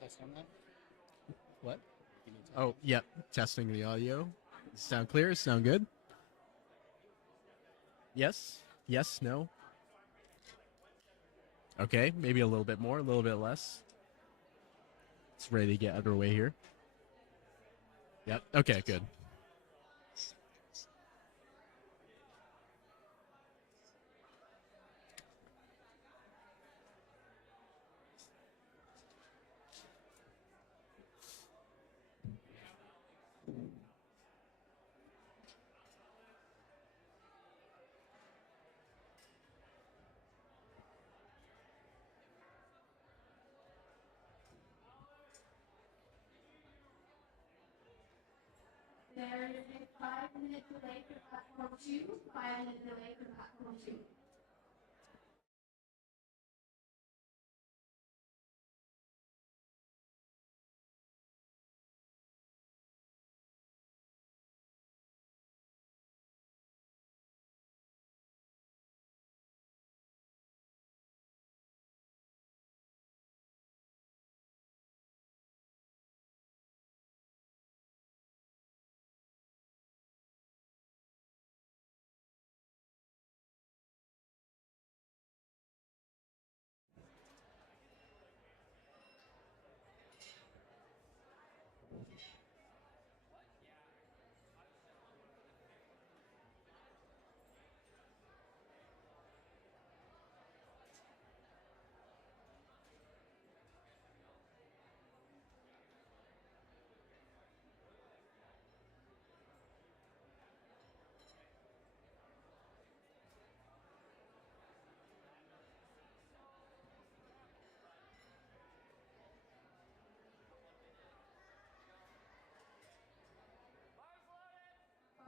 test on that? What? Give me a Oh, yep. Testing the audio. Sound clear? Sound good? Yes? Yes? No? Okay, maybe a little bit more, a little bit less. It's ready to get underway here. Yep. Okay, good. There is a 5-minute delay for platform 2, 5-minute delay for platform 2.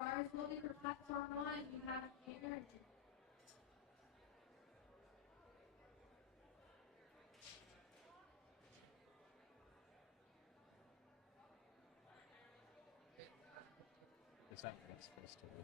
Cars loading for platform 1, you have Aaron. Is that what's supposed to be?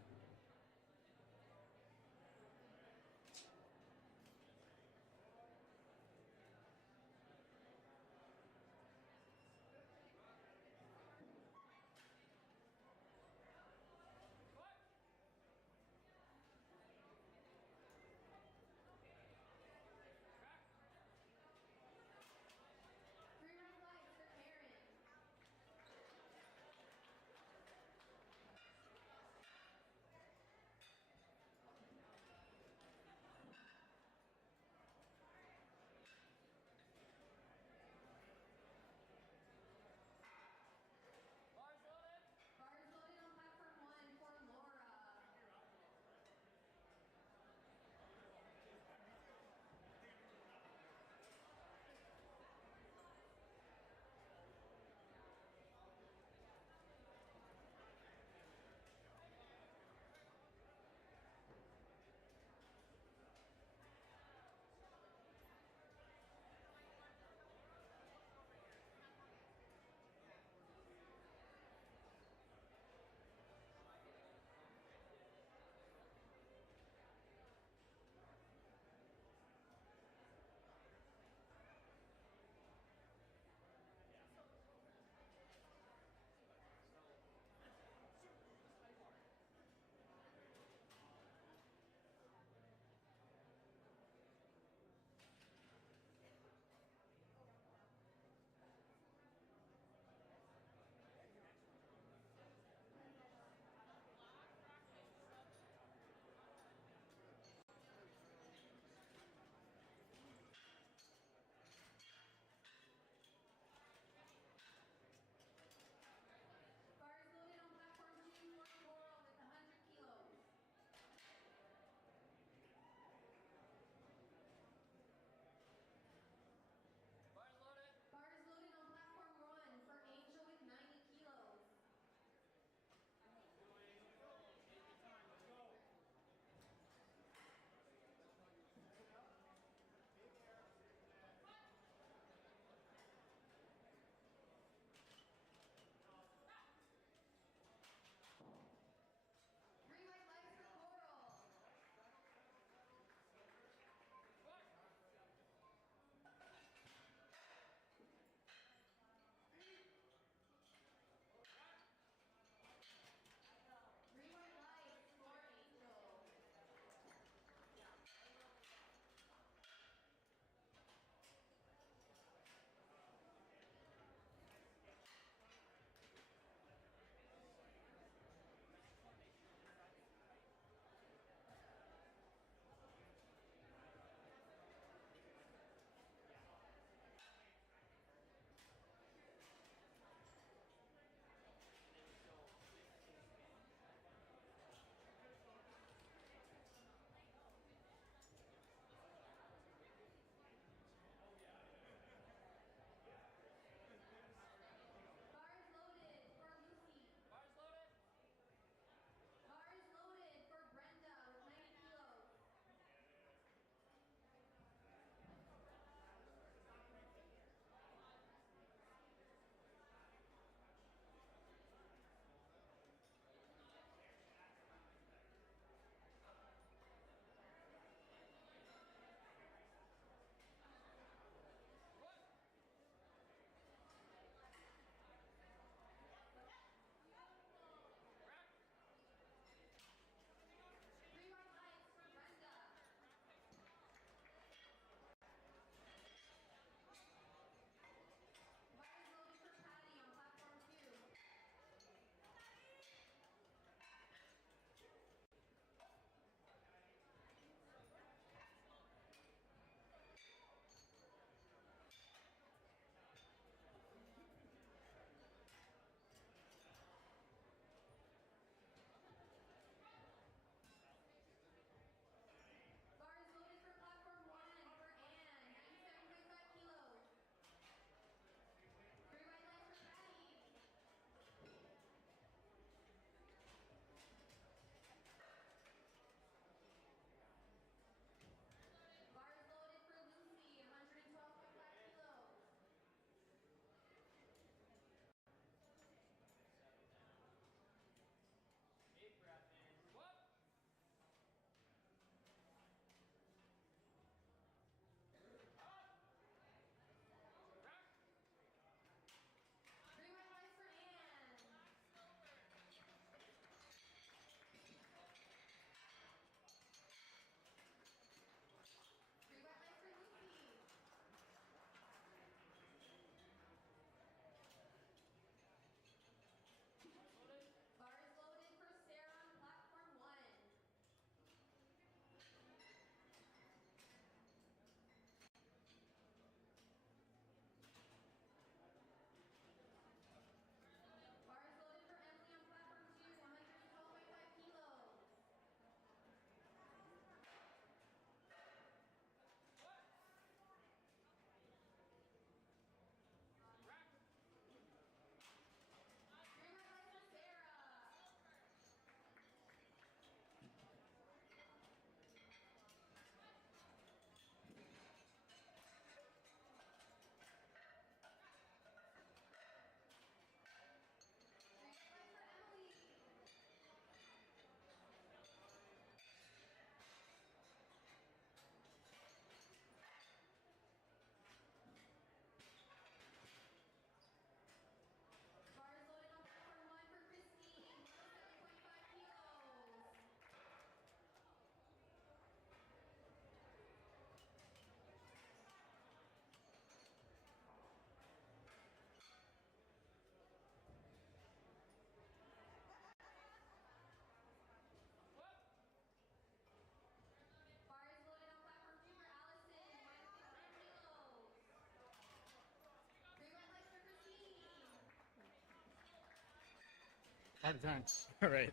Out of time. All right.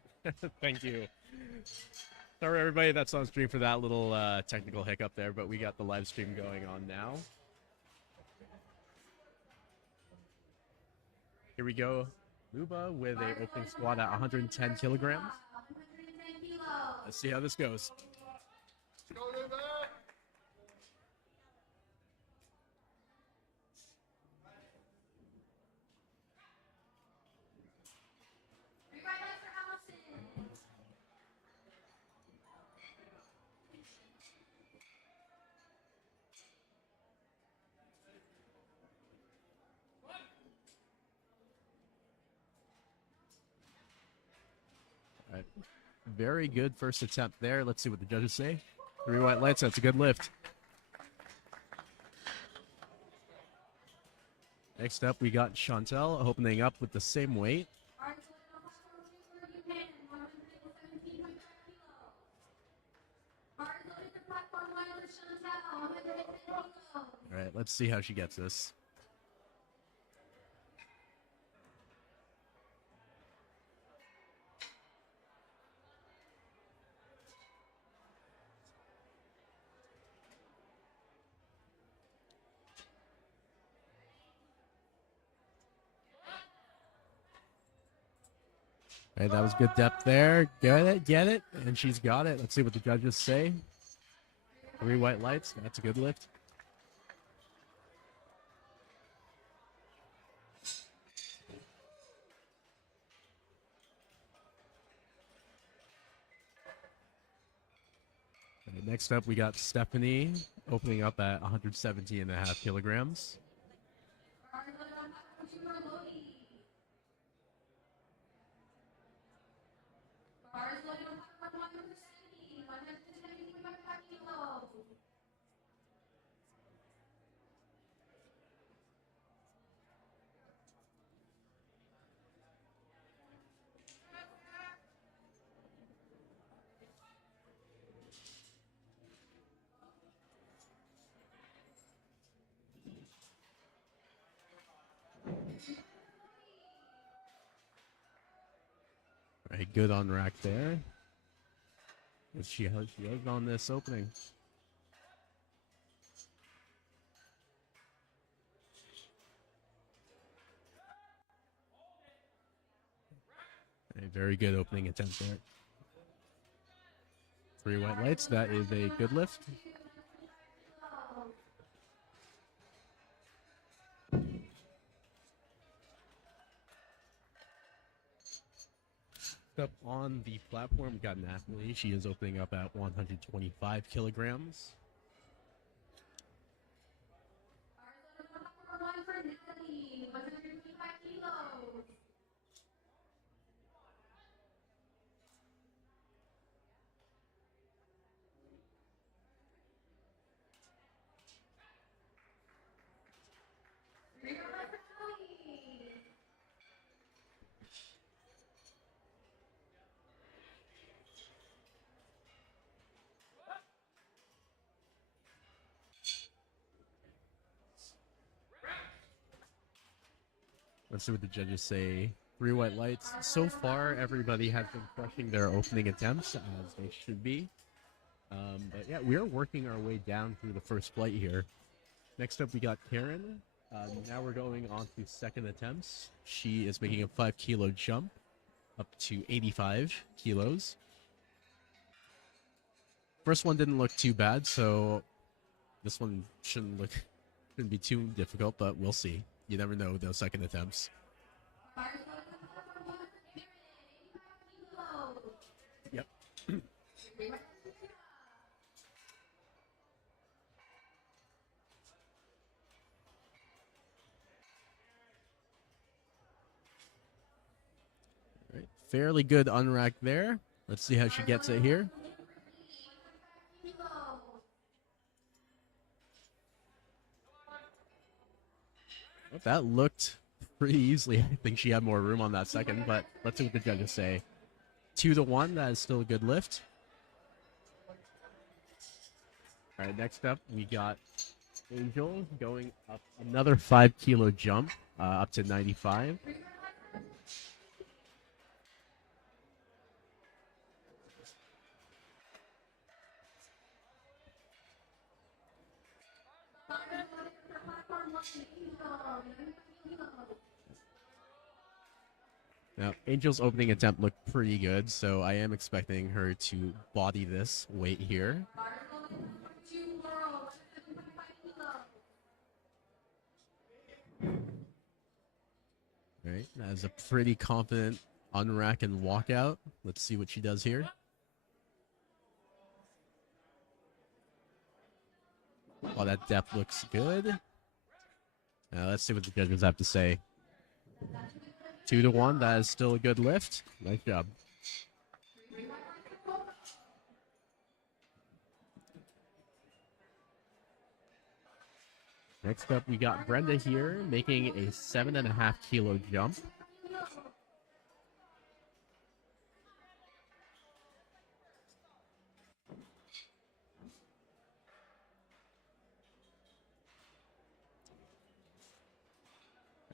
Thank you. Sorry, everybody, that's on stream for that little technical hiccup there, but we got the live stream going on now. Here we go. Luba with a opening squat at 110 kilograms. 110 kilos. Let's see how this goes. Go, Luba! Rewind leg for Allison. All right. Very good first attempt there. Let's see what the judges say. 3 white lights. That's a good lift. Next up, we got Chantel opening up with the same weight. Arms lifted on platform 2 where you can. 117.5 kilos. Arms lifted to platform 1 for Chantal. 110 kilos. All right, let's see how she gets this. All right, that was good depth there. Get it, and she's got it. Let's see what the judges say. 3 white lights. That's a good lift. All right, next up, we got Stephanie opening up at 117.5 kilograms. Arms lifted on platform 2 for Lodi. Arms lifted on platform 1 for Sandy. 117.5 kilos. All right, good on rack there. Let's see how she does on this opening. A very good opening attempt there. 3 white lights. That is a good lift. Up on the platform, we got Natalie. She is opening up at 125 kilograms. Arms lifted on platform 1 for Natalie. 125 kilos. Rewind leg for Natalie. Let's see what the judges say. 3 white lights. So far, everybody has been crushing their opening attempts, as they should be. But yeah, we are working our way down through the first flight here. Next up, we got Karen. Now we're going on to second attempts. She is making a 5 kilo jump up to 85 kilos. First one didn't look too bad, so this one shouldn't be too difficult, but we'll see. You never know with those second attempts. Arms lifted on platform 1 for Karen. 85 kilos. Yep. Rewind leg for Karen. All right. Fairly good unrack there. Let's see how she gets it here. Well, that looked pretty easily. I think she had more room on that second, but let's see what the judges say. 2-1, that is still a good lift. All right, next up, we got Angel going up another 5 kilo jump up to 95. Now, Angel's opening attempt looked pretty good, so I am expecting her to body this weight here. Right, that is a pretty confident unrack and walkout. Let's see what she does here. Oh, that depth looks good. Now let's see what the judges have to say. 2-1, that is still a good lift. Nice job. Next up, we got Brenda here making a 7.5 kilo jump.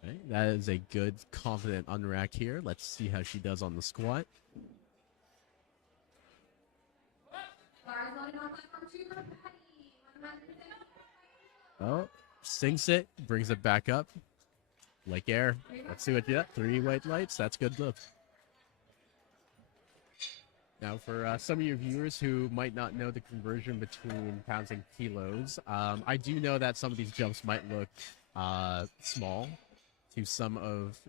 Okay, that is a good, confident unrack here. Let's see how she does on the squat. Oh, sinks it, brings it back up. Like air. Let's see what you got. 3 white lights. That's good lift. Now, for some of your viewers who might not know the conversion between pounds and kilos, I do know that some of these jumps might look small to some of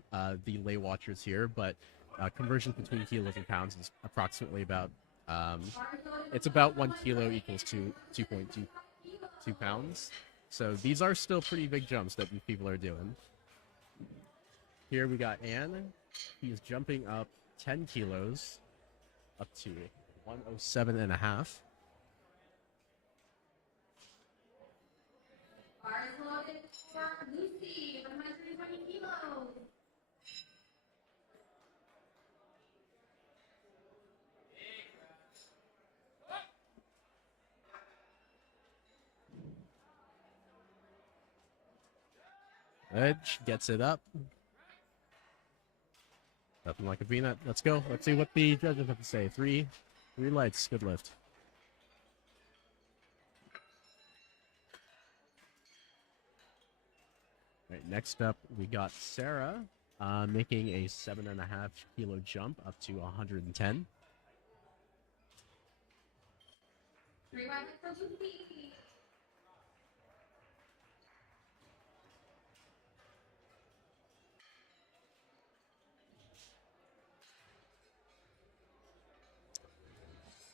the lay watchers here, but conversion between kilos and pounds is approximately about, it's about 1 kilo equals to 2.2 pounds. So these are still pretty big jumps that these people are doing. Here we got Anne. He is jumping up 10 kilos up to 107.5. Bars loaded for Lucy, 120 kilos. Edge gets it up. Nothing like a peanut. Let's go. Let's see what the judges have to say. Three lights. Good lift. All right, next up, we got Sarah making a 7.5 kilo jump up to 110. 3 white for Lucy.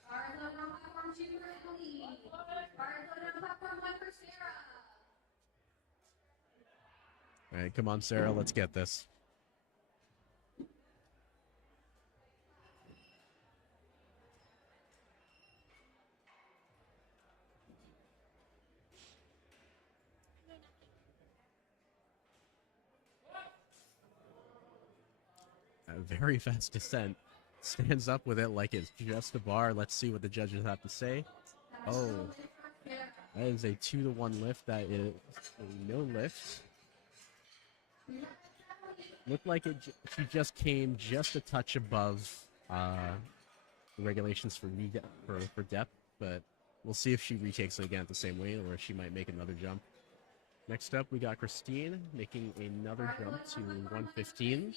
Bars loaded on platform 2 for Emily. Bars loaded on platform 1 for Sarah. All right, come on, Sarah. Let's get this. A very fast descent. Stands up with it like it's just a bar. Let's see what the judges have to say. Oh, that is a 2-1 lift. That is a no lift. Looked like she just came just a touch above the regulations for knee for depth, but we'll see if she retakes it again at the same weight or if she might make another jump. Next up, we got Christine making another jump to 115.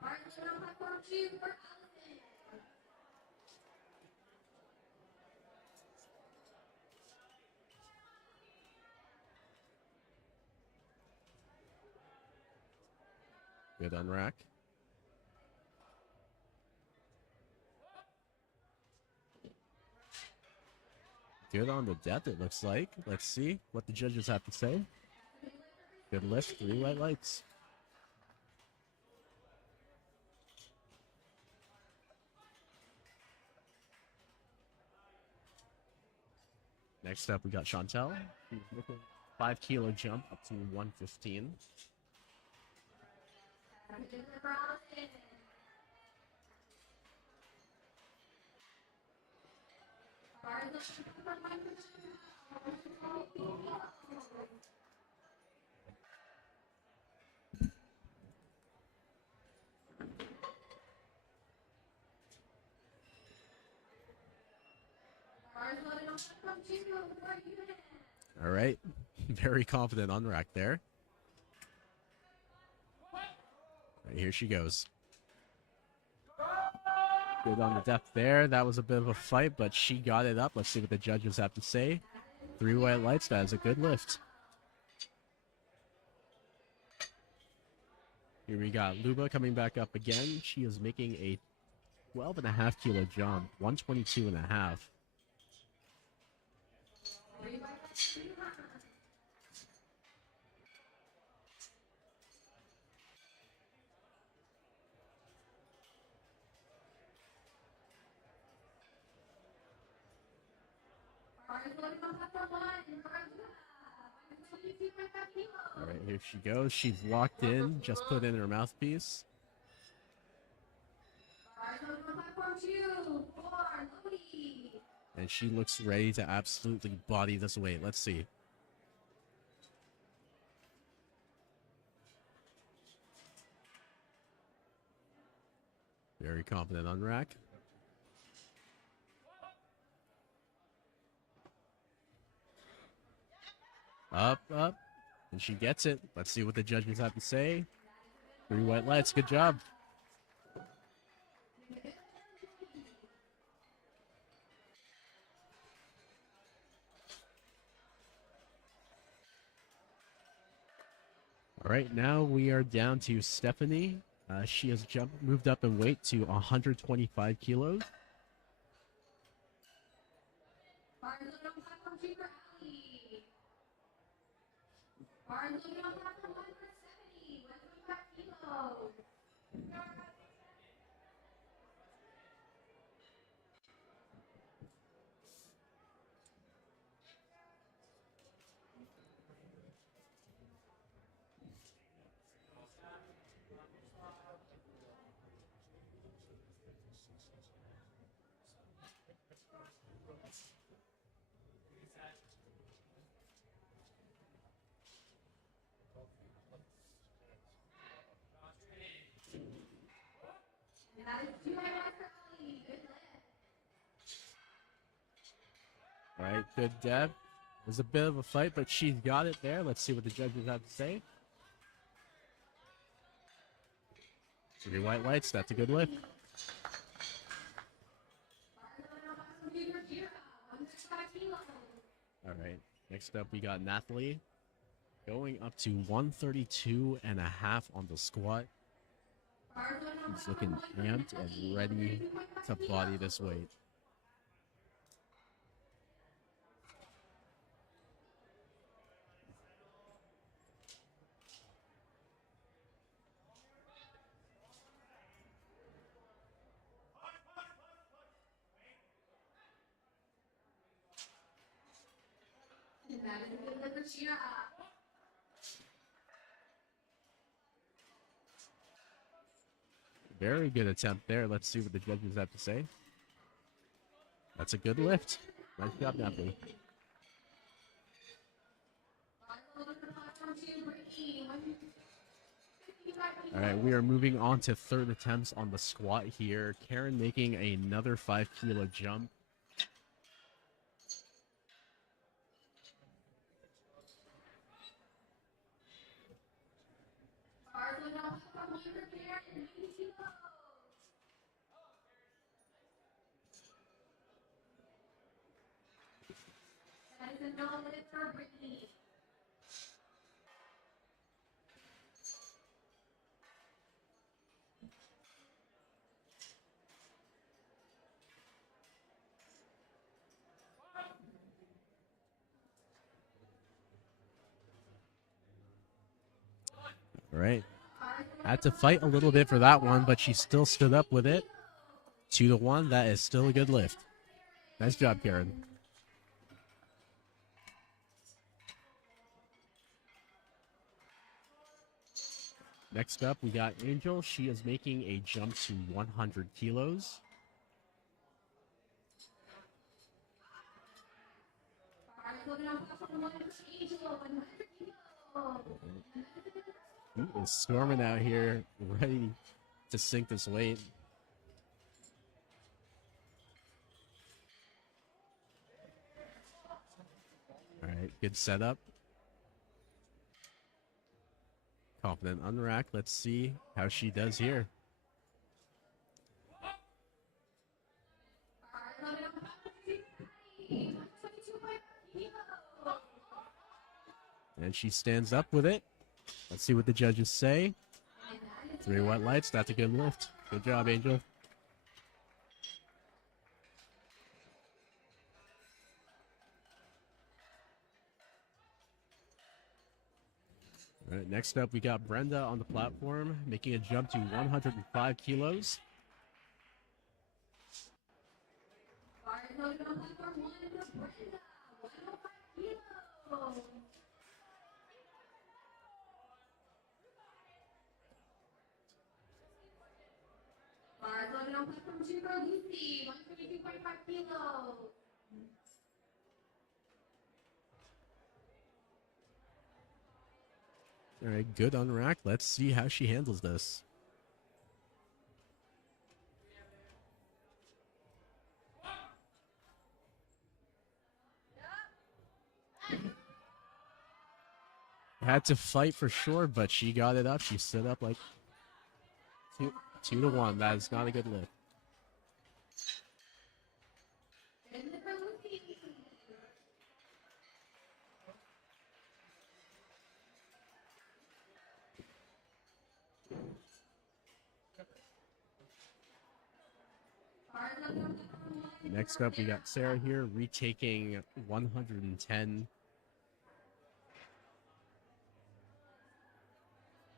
Bars loaded on platform 2 for Allison. Good unrack. Good on the depth, it looks like. Let's see what the judges have to say. Good lift, 3 white lights. Next up, we got Chantel. She's making a 5 kilo jump up to 115. All right. Very confident on rack there. Right, here she goes. Good on the depth there. That was a bit of a fight, but she got it up. Let's see what the judges have to say. 3 white lights. That is a good lift. Here we got Luba coming back up again. She is making a 12.5 kilo jump, 122.5. All right, here she goes. She's locked in, just put in her mouthpiece. And she looks ready to absolutely body this weight. Let's see. Very confident on rack. Up, up. And she gets it. Let's see what the judges have to say. 3 white lights. Good job. All right, now we are down to Stephanie. She has moved up in weight to 125 kilos. All right, good Deb. It was a bit of a fight, but she's got it there. Let's see what the judges have to say. 3 white lights. That's a good lift. All right, next up we got Nathalie going up to 132.5 on the squat. She's looking amped and ready to body this weight. Very good attempt there. Let's see what the judges have to say. That's a good lift. Nice job, Nathalie. All right, we are moving on to third attempts on the squat here. Karen making another 5 kilo jump. All right. Had to fight a little bit for that one, but she still stood up with it. 2-1. That is still a good lift. Nice job, Karen. Next up, we got Angel. She is making a jump to 100 kilos. He is storming out here, ready to sink this weight. All right, good setup. Confident unrack. Let's see how she does here. And she stands up with it. Let's see what the judges say. 3 white lights. That's a good lift. Good job, Angel. All right, next up, we got Brenda on the platform, making a jump to 105 kilos. Bars loaded on platform 2 for Lucy, 122.5 kilos. All right, good unrack. Let's see how she handles this. Had to fight for sure, but she got it up. She stood up like 2 to 1. That is not a good lift. Next up, we got Sarah here retaking 110.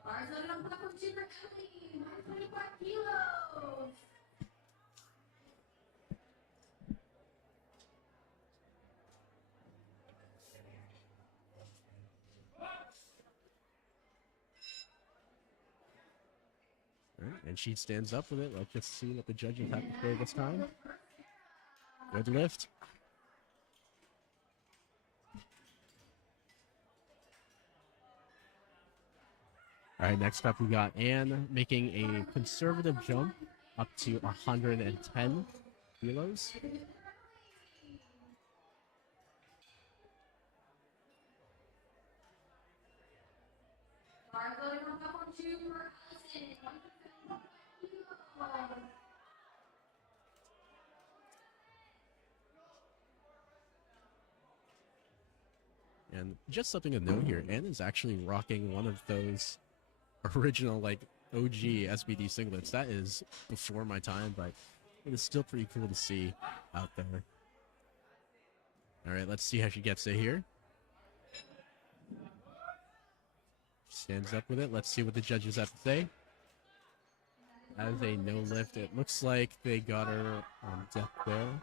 Bars loaded on platform 2 for Emily, 125 kilos. All right, and she stands up with it. Let's just see what the judges have to say this time. Good lift. All right, next up we got Anne making a conservative jump up to 110 kilos. Bars loaded on platform 2 for Allison, 175 kilos. And just something to note here, Anne is actually rocking one of those original, like, OG SBD singlets. That is before my time, but it is still pretty cool to see out there. All right, let's see how she gets it here. Stands up with it. Let's see what the judges have to say. As a no lift, it looks like they got her on deck there.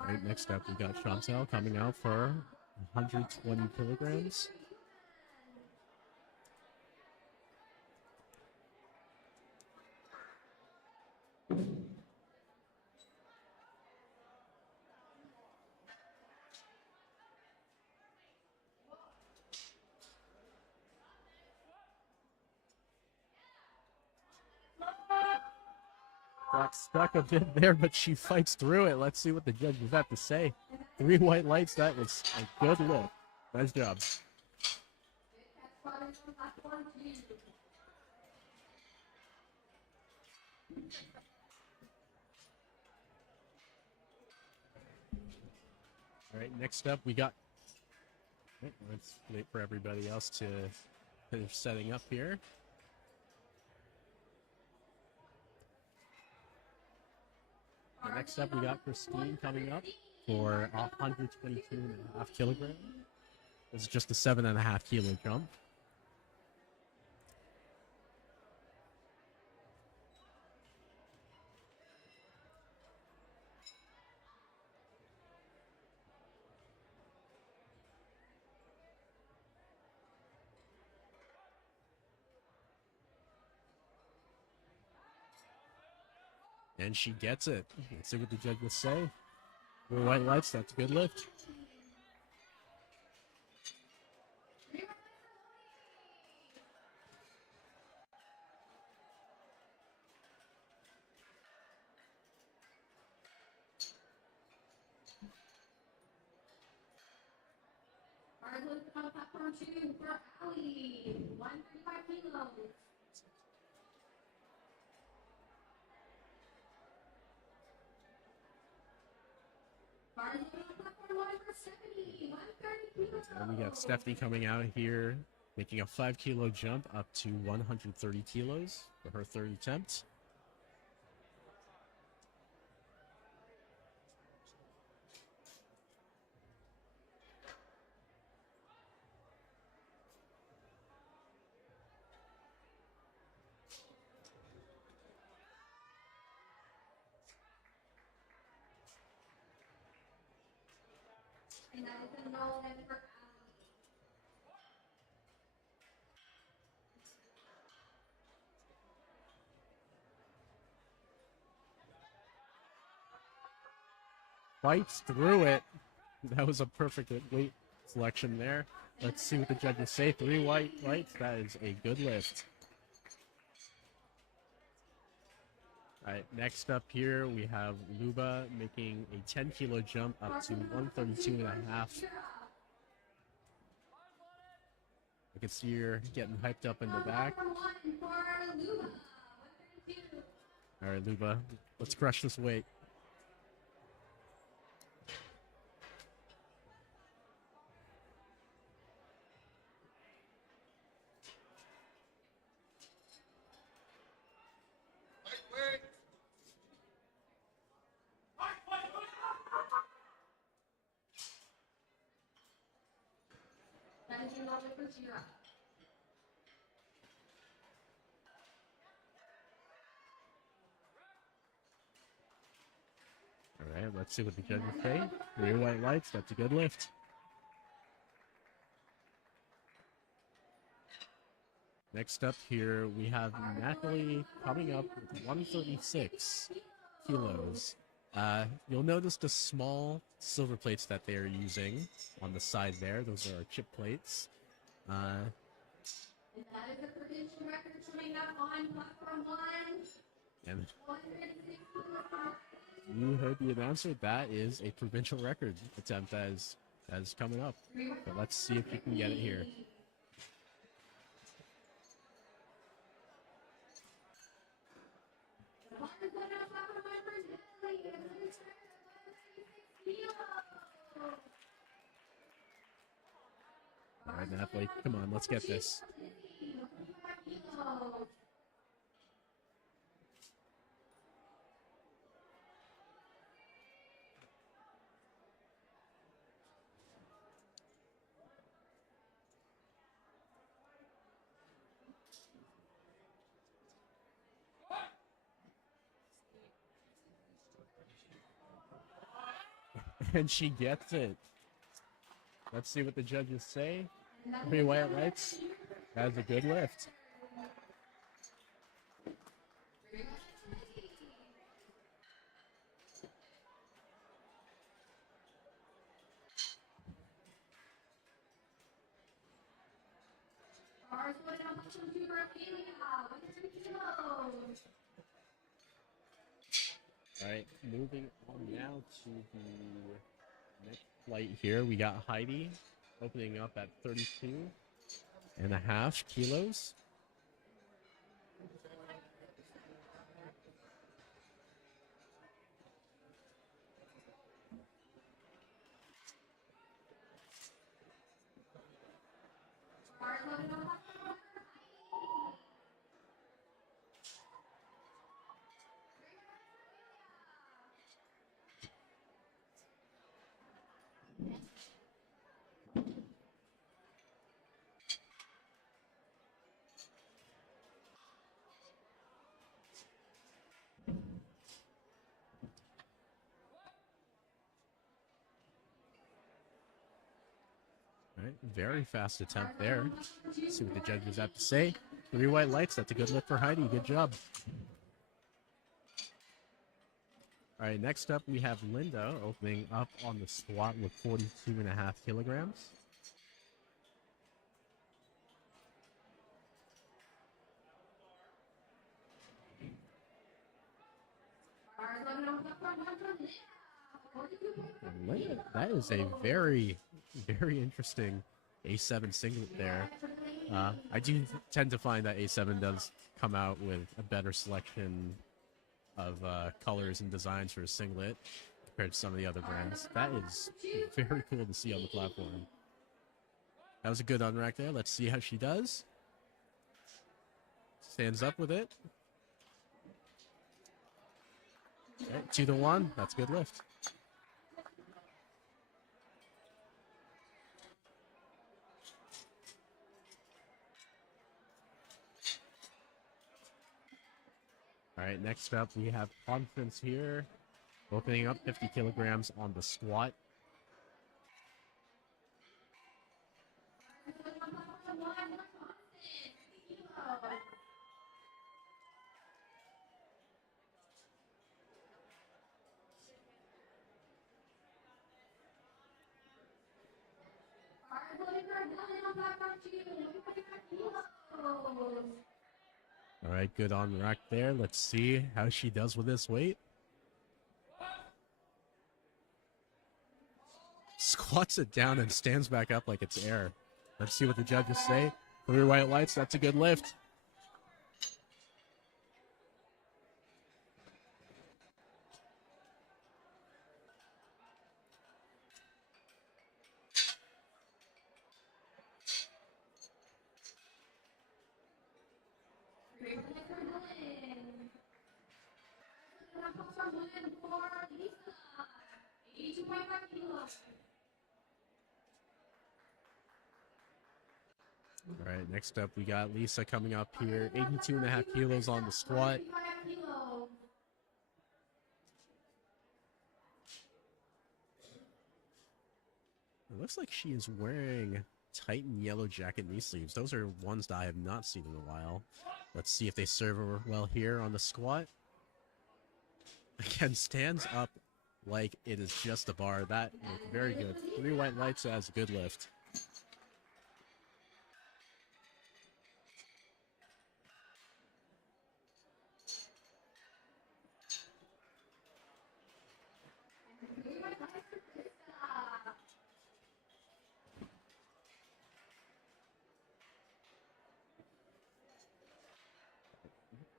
All right, next up we got Chantel coming out for 120 kilograms. Got stuck a bit there, but she fights through it. Let's see what the judges have to say. 3 white lights. That was a good lift. Nice job. All right, next up we got. Let's wait for everybody else to finish setting up here. And next up we got Christine coming up for 122.5 kilograms. This is just a 7.5 kilo jump. And she gets it. Let's see what the judges say. 3 white lights, that's a good lift. Bars lifted on platform 2 for Ali, 135 kilos. Bars lifted on platform 1 for Stephanie, 130 kilos. And we got Stephanie coming out here, making a 5-kilo jump up to 130 kilos for her third attempt. And that is a no lift for Ali. Fights through it. That was a perfect weight selection there. Let's see what the judges say. 3 white lights, that is a good lift. All right, next up here, we have Luba making a 10-kilo jump up to 132 and a half. I can see her getting hyped up in the back. All right, Luba, let's crush this weight. Lightweight. That is a no lift for Shira. All right, let's see what the judges say. 3 white lights, that's a good lift. Next up here, we have Natalie coming up with 136 kilos. You'll notice the small silver plates that they are using on the side there. Those are our chip plates. And that is a provincial record coming up on platform 1. And 136 kilos. you heard the announcer. That is a provincial record attempt that is coming up. But let's see if you can get it here. All right, Natalie, come on, let's get this. And she gets it. Let's see what the judges say. 3 white lights. That's a good lift. Bars lifted on platform 2 for Ophelia, 130 kilos. All right, moving on now to the next flight here. We got Heidi opening up at 32.5 kilos. Bars lifted on platform 1 for Heidi. All right, very fast attempt there. Let's see what the judges have to say. 3 white lights, that's a good lift for Heidi. Good job. All right, next up we have Linda opening up on the squat with 42.5 kilograms. And Linda, that is a very, very interesting A7 singlet there. I do tend to find that A7 does come out with a better selection of colors and designs for a singlet compared to some of the other brands. That is very cool to see on the platform. That was a good unrack there. Let's see how she does. Stands up with it. Okay, 2 to 1. That's a good lift. All right, next up we have Conference here, opening up 50 kilograms on the squat. All right, good on rack there. Let's see how she does with this weight. Squats it down and stands back up like it's air. Let's see what the judges say. 3 white lights, that's a good lift. All right, next up we got Lisa coming up here, 82.5 kilos on the squat. It looks like she is wearing Titan yellow jacket knee sleeves. Those are ones that I have not seen in a while. Let's see if they serve her well here on the squat. Again, stands up like it is just a bar. That looked very good. 3 white lights as a good lift.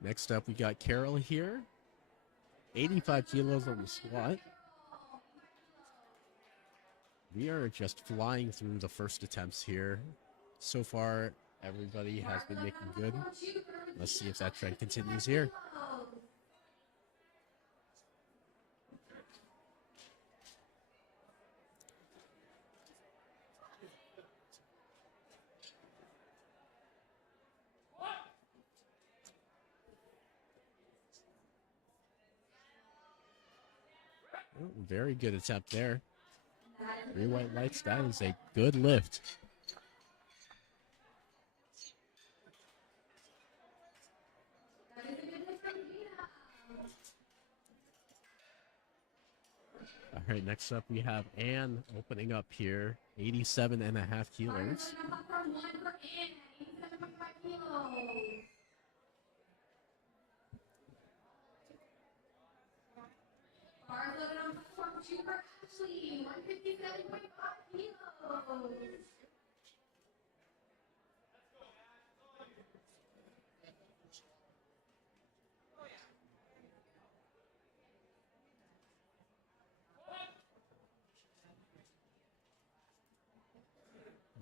Next up, we got Carol here. 85 kilos on the squat. We are just flying through the first attempts here. So far, everybody has been making good. Let's see if that trend continues here. Oh, very good attempt there. 3 white lights, that is a good lift. All right, next up we have Anne opening up here, 87.5 kilos.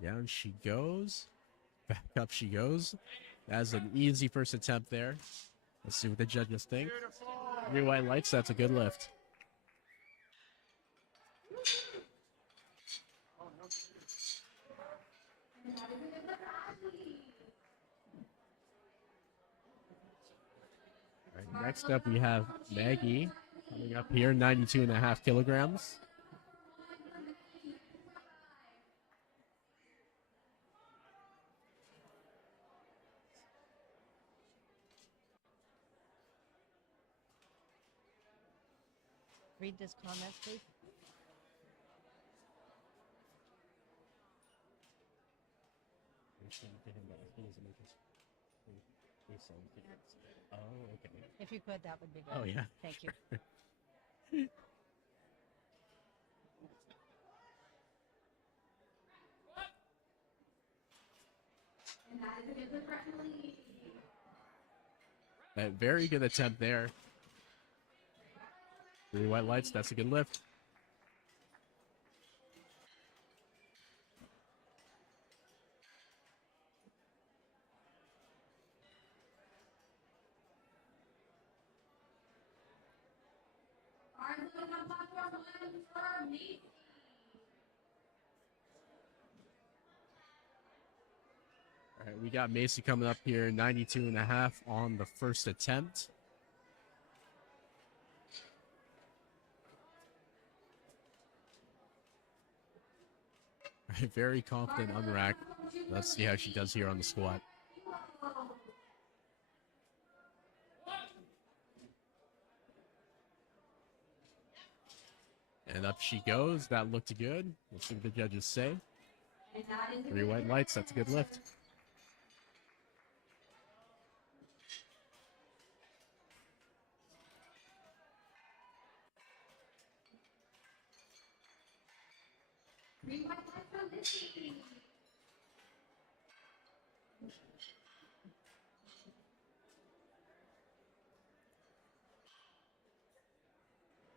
Down she goes. Back up she goes. That's an easy first attempt there. Let's see what the judges think. 3 white lights, that's a good lift. All right, next up we have Maggie coming up here, 92.5 kilograms. read this comment, please? Oh, okay. If you could, that would be good. Oh, yeah. Thank you. And that is a good lift for Emily. A very good attempt there. 3 white lights, that's a good lift. Bars loaded on platform 1 for Macy. All right, we got Macy coming up here, 92.5 on the first attempt. All right, very confident on the rack. Let's see how she does here on the squat. And up she goes. That looked good. Let's see what the judges say. 3 white lights, that's a good lift. Green white light for Lizzie.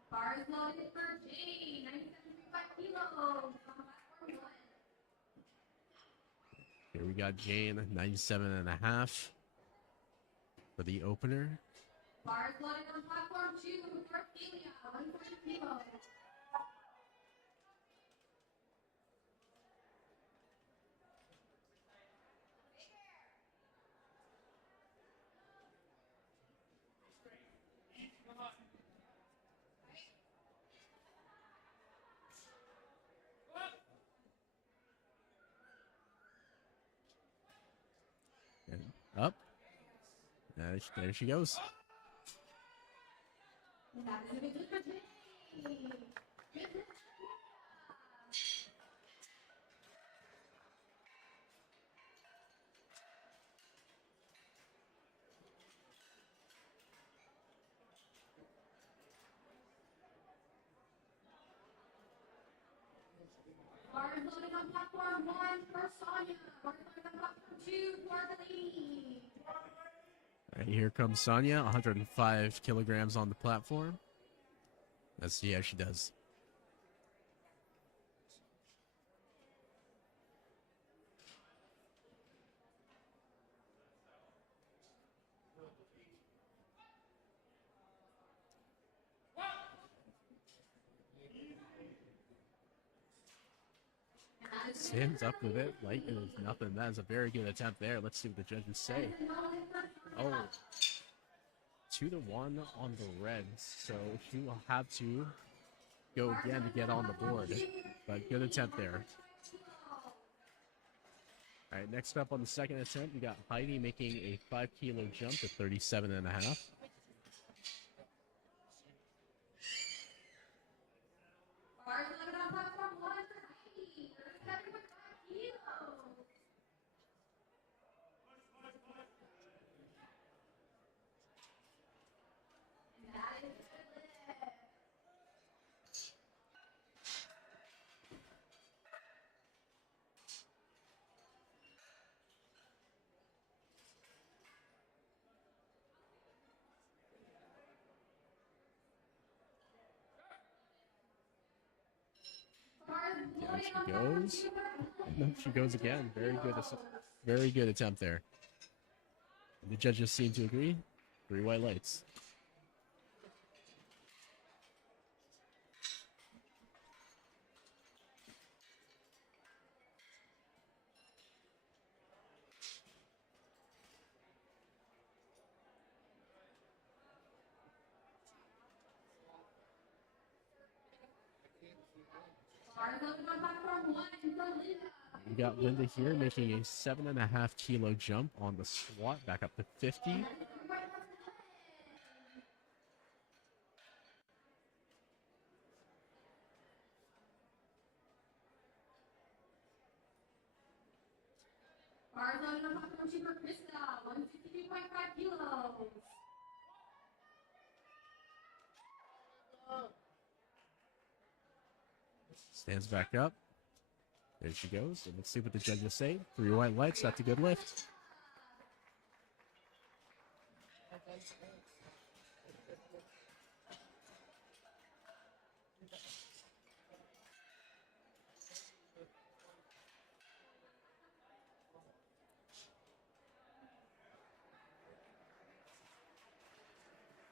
Bars loaded for Jane, 97.5 kilos on platform 1. Here we got Jane, 97.5 for the opener. Bars loaded on platform 2 for Celia, 140 kilos. And up. There she goes. That is a good lift for Jane. Good lift. Bars loaded on platform 1 for Sonia. Bars loaded on platform 2 for Delaney. All right, here comes Sonia, 105 kilograms on the platform. Let's see how she does. Stands up with it like it is nothing. That is a very good attempt there. Let's see what the judges say. Oh, 2-1 on the Reds, so she will have to go again to get on the board. But good attempt there. All right, next up on the second attempt, we got Heidi making a 5-kilo jump to 37.5. Bars loaded on platform 1 for Heidi. 37.5 kilos. That is a good lift. There she goes. No, she goes again. Very good attempt there. The judges seem to agree. 3 white lights. Bars loaded on platform 1 for Linda. We got Linda here making a 7.5-kilo jump on the squat back up to 50. Bars loaded on platform 2 for Krista, 163.5 kilos. Stands back up. There she goes. And let's see what the judges say. 3 white lights. That's a good lift.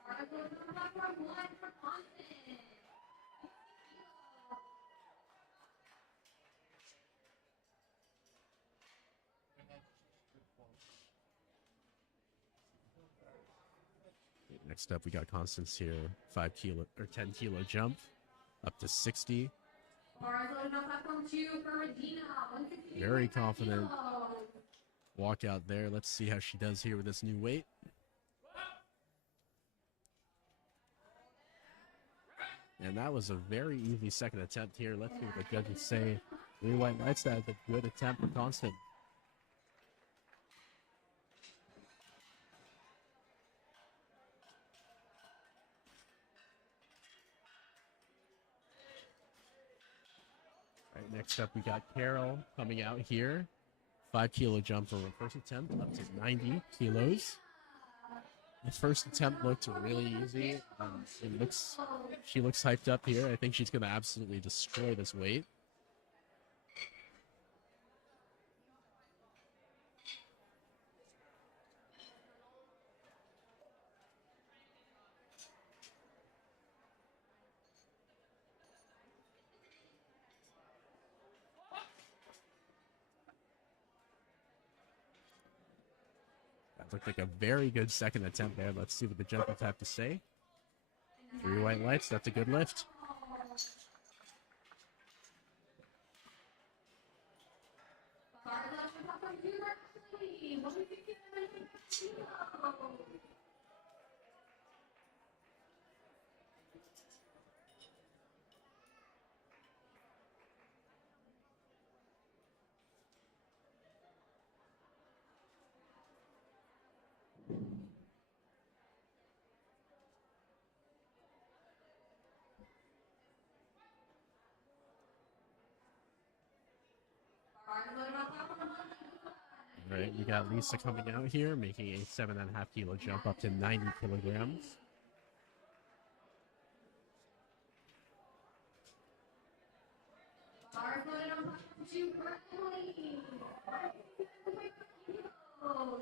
Bars loaded on platform 1 for Constant. Next up, we got Constance here. 5 kilo or 10 kilo jump up to 60. Bars loaded on platform 2 for Regina, 163.5 Very confident. kilos. Walk out there. Let's see how she does here with this new weight. And that was a very easy second attempt here. Let's see what the judges say. 3 white lights. That is a good attempt for Constant. All right, next up we got Carol coming out here. 5 kilo jump for her first attempt up to 90 kilos. The first attempt looked really easy. She looks hyped up here. I think she's going to absolutely destroy this weight. That looked like a very good second attempt there. Let's see what the judges have to say. 3 white lights. That's a good lift. Bars loaded on platform 2 for Ashley, 167.5 kilos. Bars loaded on platform 1 All right, we got Lisa coming out here, making a 7.5 kilo jump up to 90 kilograms. Bars loaded on platform 2 for Emily, 167.5 kilos.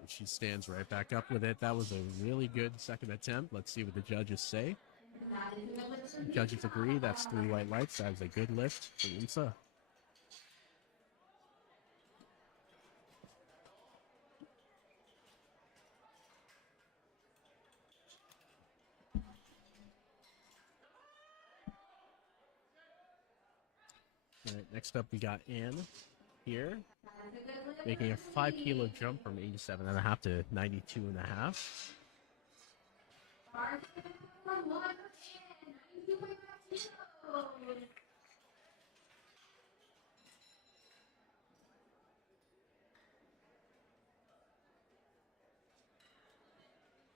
And she stands right back up with it. That was a really good second attempt. Let's see what the judges say. Judges agree that's 3 white lights. That is a good lift for Lisa. All right, next up we got Anne here, making a 5 kilo jump from 87.5 to 92.5. Bars loaded on 1 for 10, 92.5 kilos.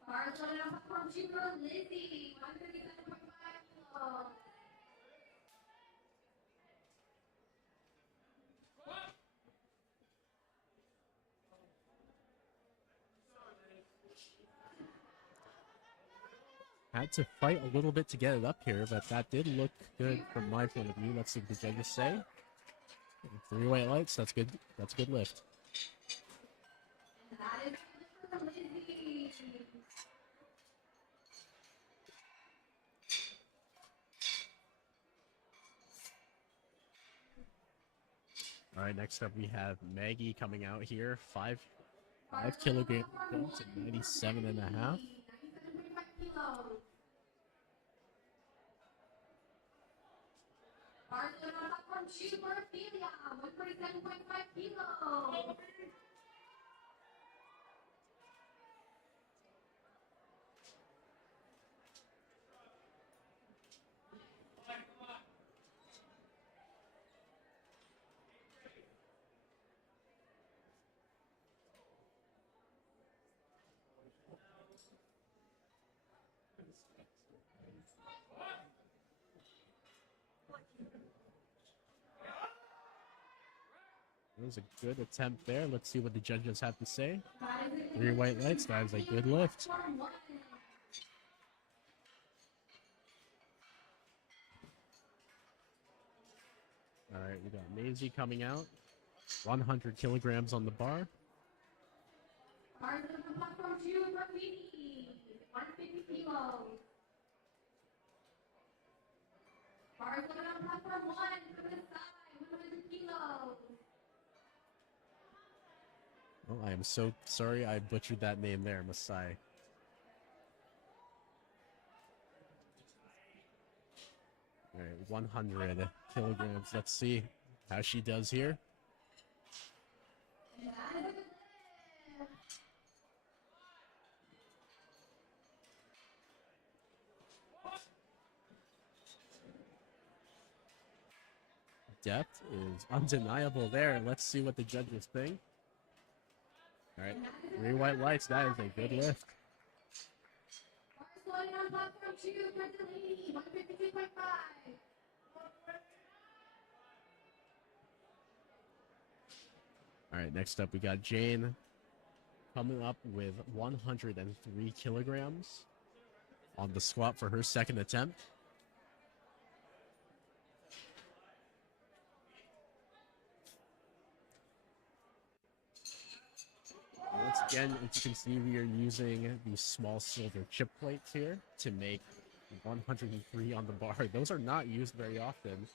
Bars loaded on platform 2 for Lizzie, 137.5 kilos. Had to fight a little bit to get it up here, but that did look good from my point of view. Let's see what the judges say. 3 white lights. That's good. That's a good lift. And that is for Lizzie. All right, next up we have Maggie coming out here. 5 kilogram jump to 97.5. 97.5 kilos. Bars loaded on platform 2 for Ophelia, 147.5 kilos. That was a good attempt there. Let's see what the judges have to say. 3 white lights. That was a good lift. All right, we got Maisie coming out. 100 kilograms on the bar. Bars on the platform 2 for Queenie, 150 kilos. Bars on platform 1 for the side, 100 kilos. Oh, I am so sorry I butchered that name there, Masai. All right, 100 kilograms. Let's see how she does here. Depth is undeniable there. Let's see what the judges think. All right, 3 white lights. That is a good lift. Bars loaded on platform 2 for the lady, 152.5. All right, next up we got Jane coming up with 103 kilograms on the squat for her second attempt. Once again, as you can see, we are using these small silver chip plates here to make 103 on the bar. Those are not used very often,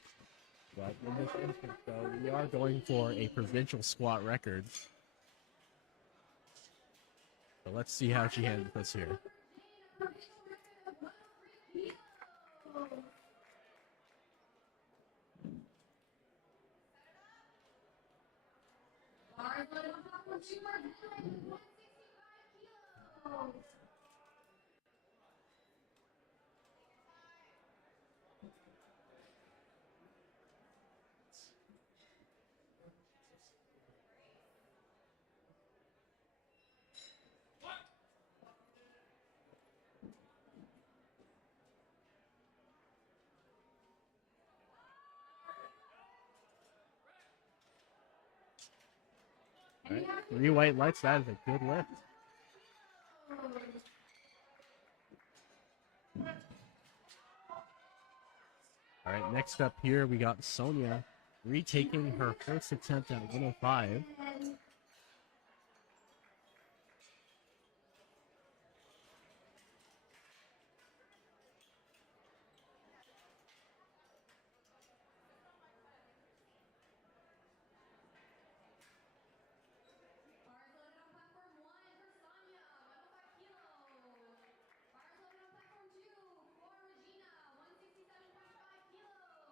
but in this instance, though, we are going for a provincial squat record. So let's see how she handles this here. Bars loaded on platform 2 for the lady, 165 kilos. All right, 3 white lights. That is a good lift. All right, next up here, we got Sonia retaking her first attempt at 105. Bars loaded on platform 1 for Sonia, 105 kilos. Bars loaded on platform 2 for Regina, 167.5 kilos.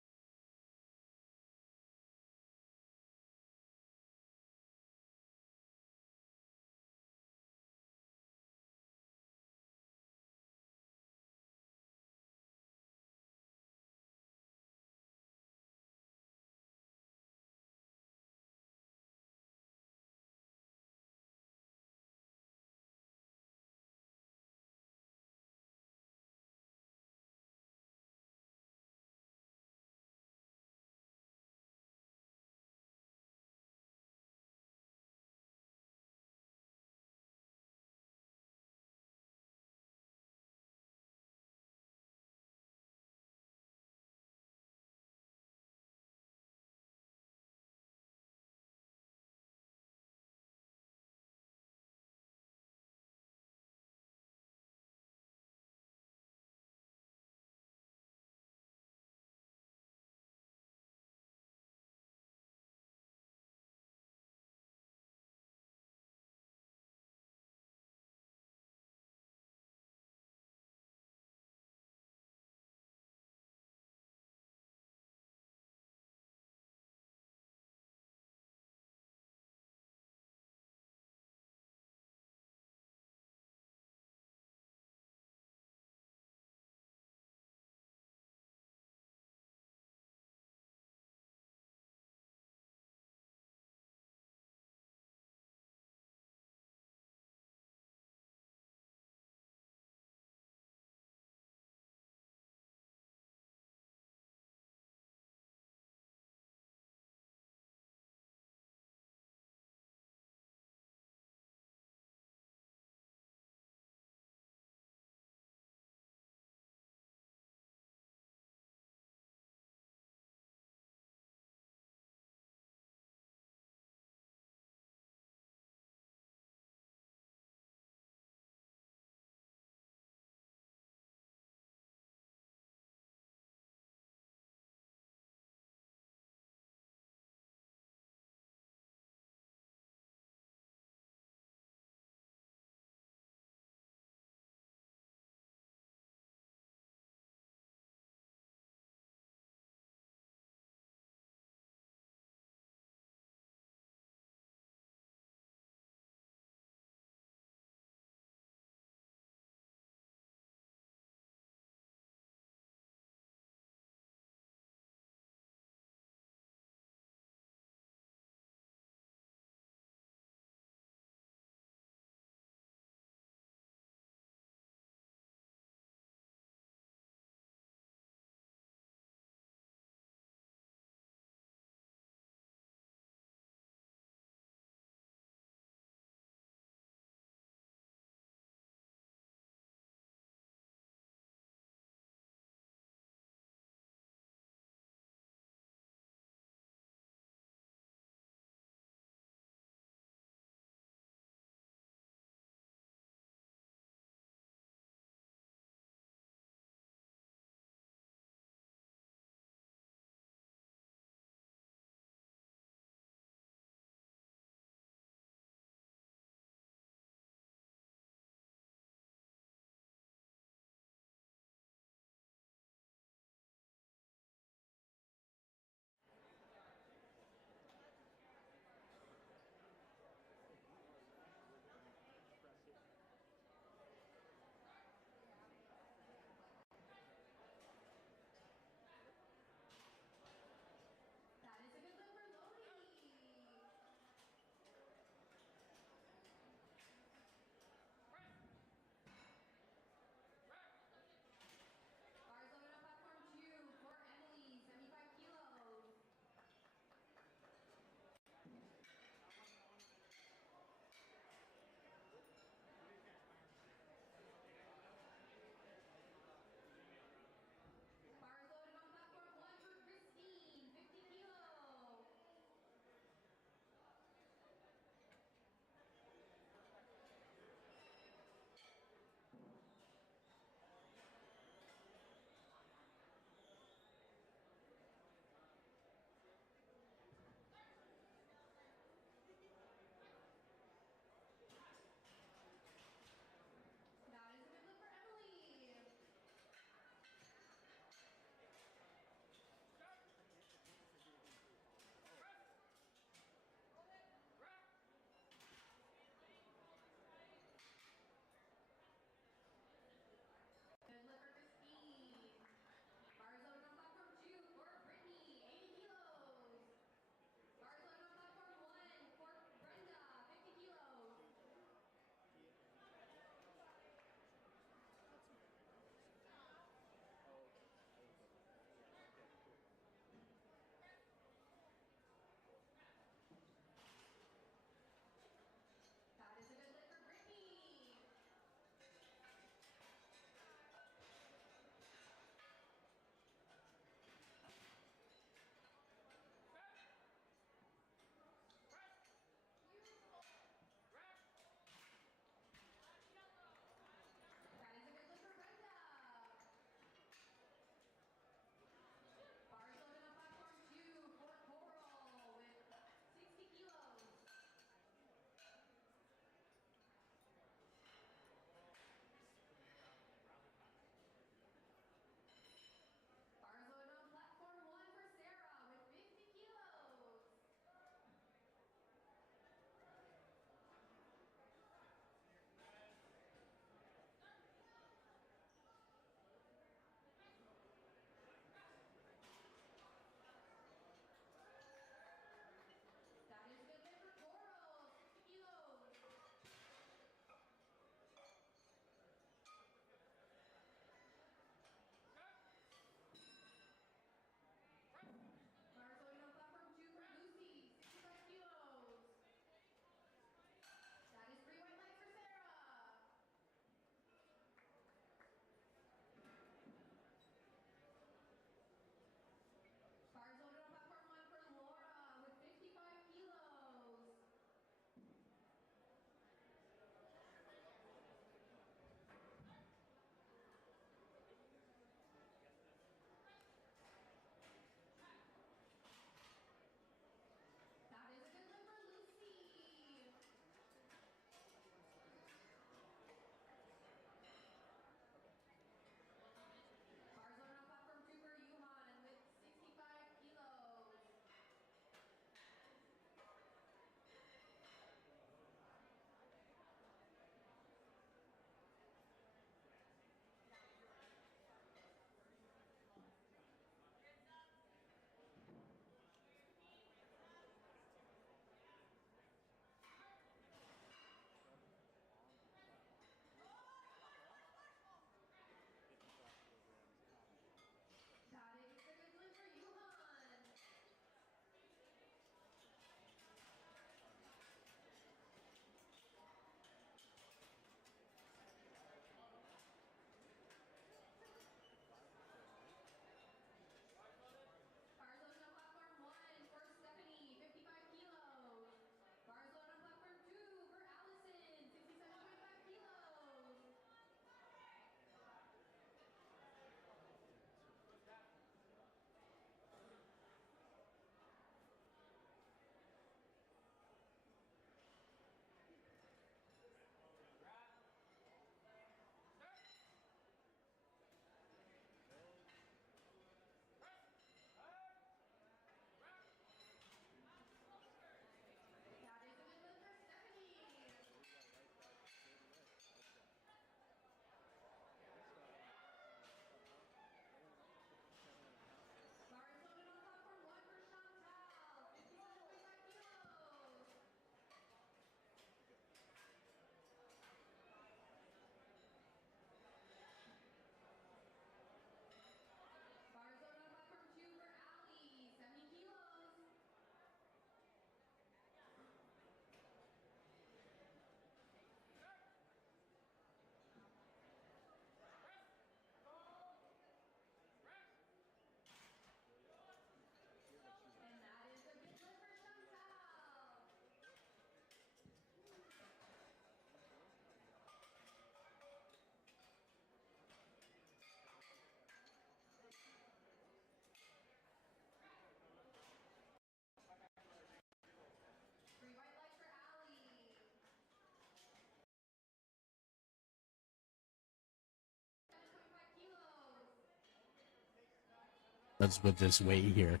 That's with this weight here.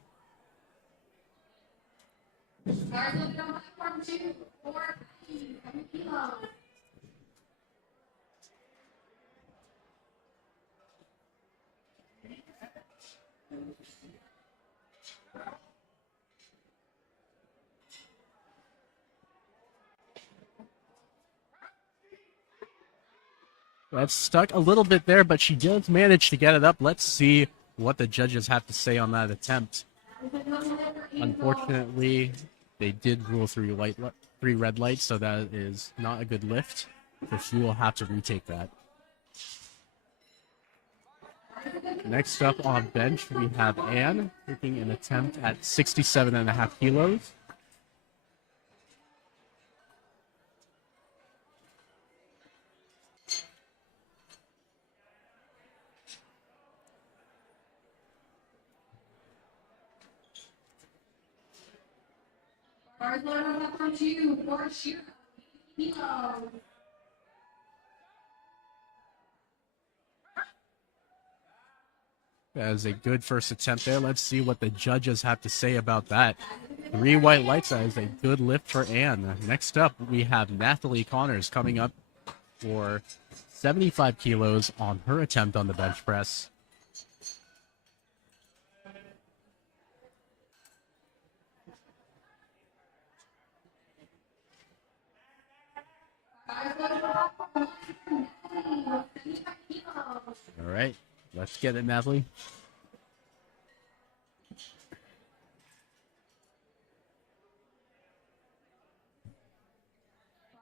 Bars loaded on platform 2, 4, 7 kilos. That's stuck a little bit there, but she does manage to get it up. Let's see what the judges have to say on that attempt. Unfortunately, they did rule three red lights, so that is not a good lift. So she will have to retake that. Next up on bench, we have Anne taking an attempt at 67.5 kilos. Bars loaded on platform 2, 4, kilos. That is a good first attempt there. Let's see what the judges have to say about that. 3 white lights. That is a good lift for Anne. Next up, we have Nathalie Connors coming up for 75 kilos on her attempt on the bench press. All right, let's get it, Natalie.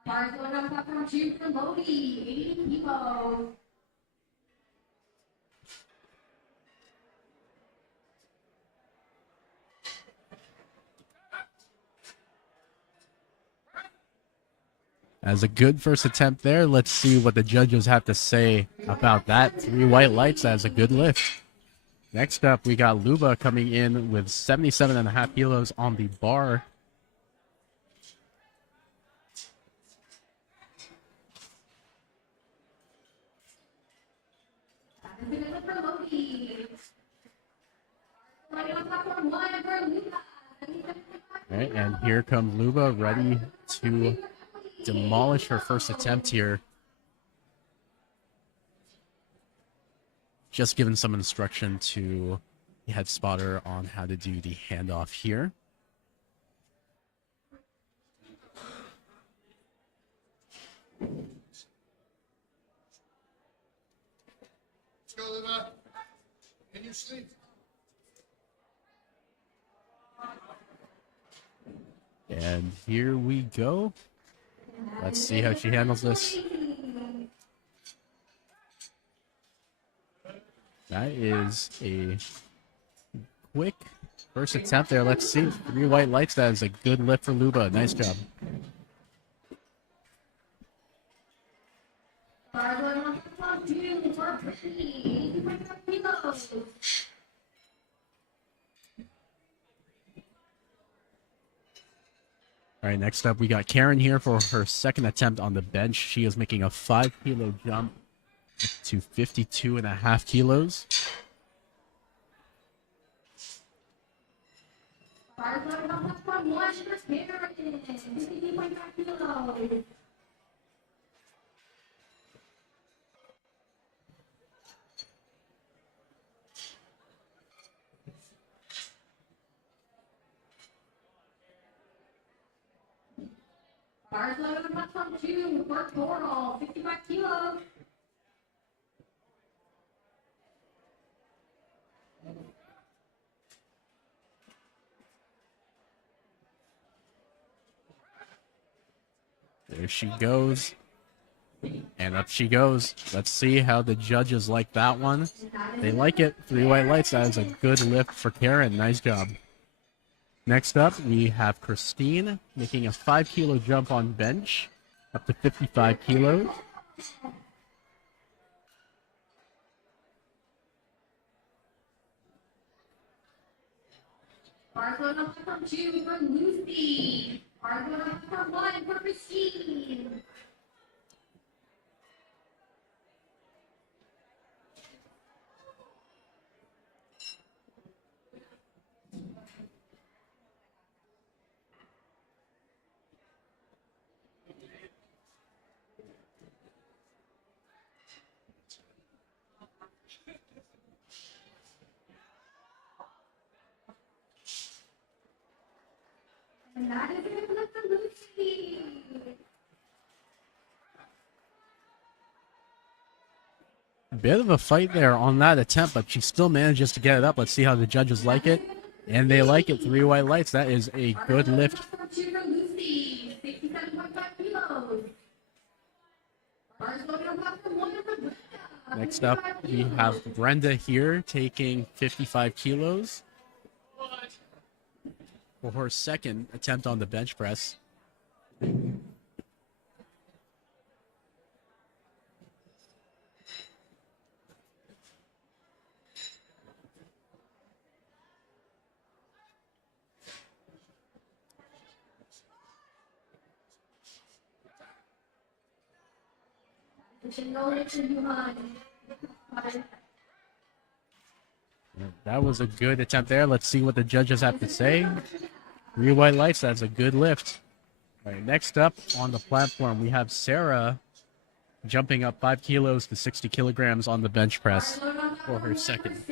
Bars loaded on platform 2 for Lodi, 80 kilos. As a good first attempt there, let's see what the judges have to say about that. 3 white lights as a good lift. Next up, we got Luba coming in with 77.5 kilos on the bar. All right, and here comes Luba, ready to demolish her first attempt here. Just given some instruction to the head spotter on how to do the handoff here. Let's go, Luba. In your sleep. And here we go. Let's see how she handles this. That is a quick first attempt there. Let's see. 3 white lights. That is a good lift for Luba. Nice job. All right, next up, we got Karen here for her second attempt on the bench. She is making a 5-kilo jump to 52.5 kilos. Bars loaded on platform 2, for total, 55 kilos. There she goes. And up she goes. Let's see how the judges like that one. They like it. 3 white lights. That is a good lift for Karen. Nice job. Next up, we have Christine making a 5-kilo jump on bench up to 55 kilos. Bars loaded on platform 2 for Lucy. Bars loaded on platform 1 for Christine. And that is a good lift for Lucy. Bit of a fight there on that attempt, but she still manages to get it up. Let's see how the judges like it. And they like it. 3 white lights. That is a good lift. Lucy, 67.5 kilos. Bars loaded on platform 1 for Brenda. Next up, we have Brenda here taking 55 kilos for her second attempt on the bench press. That was a good attempt there. Let's see what the judges have to say. 3 white lights, that's a good lift. All right, next up on the platform, we have Sarah jumping up 5 kilos to 60 kilograms on the bench press for her second.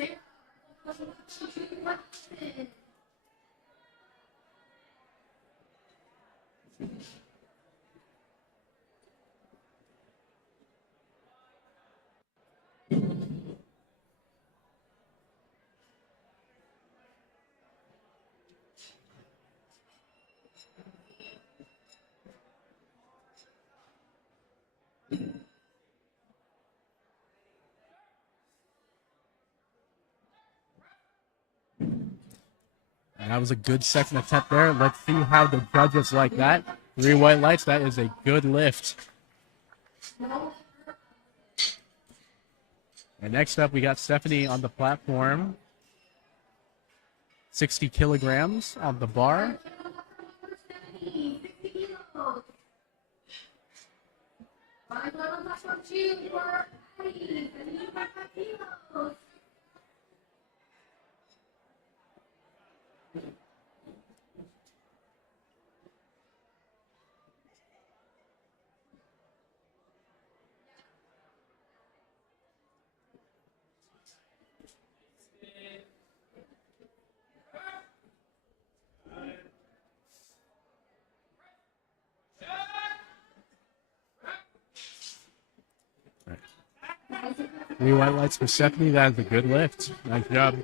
And that was a good second attempt there. Let's see how the judges like that. 3 white lights, that is a good lift. And next up, we got Stephanie on the platform. 60 kilograms on the bar. Three white lights for Stephanie. That is a good lift. Nice job.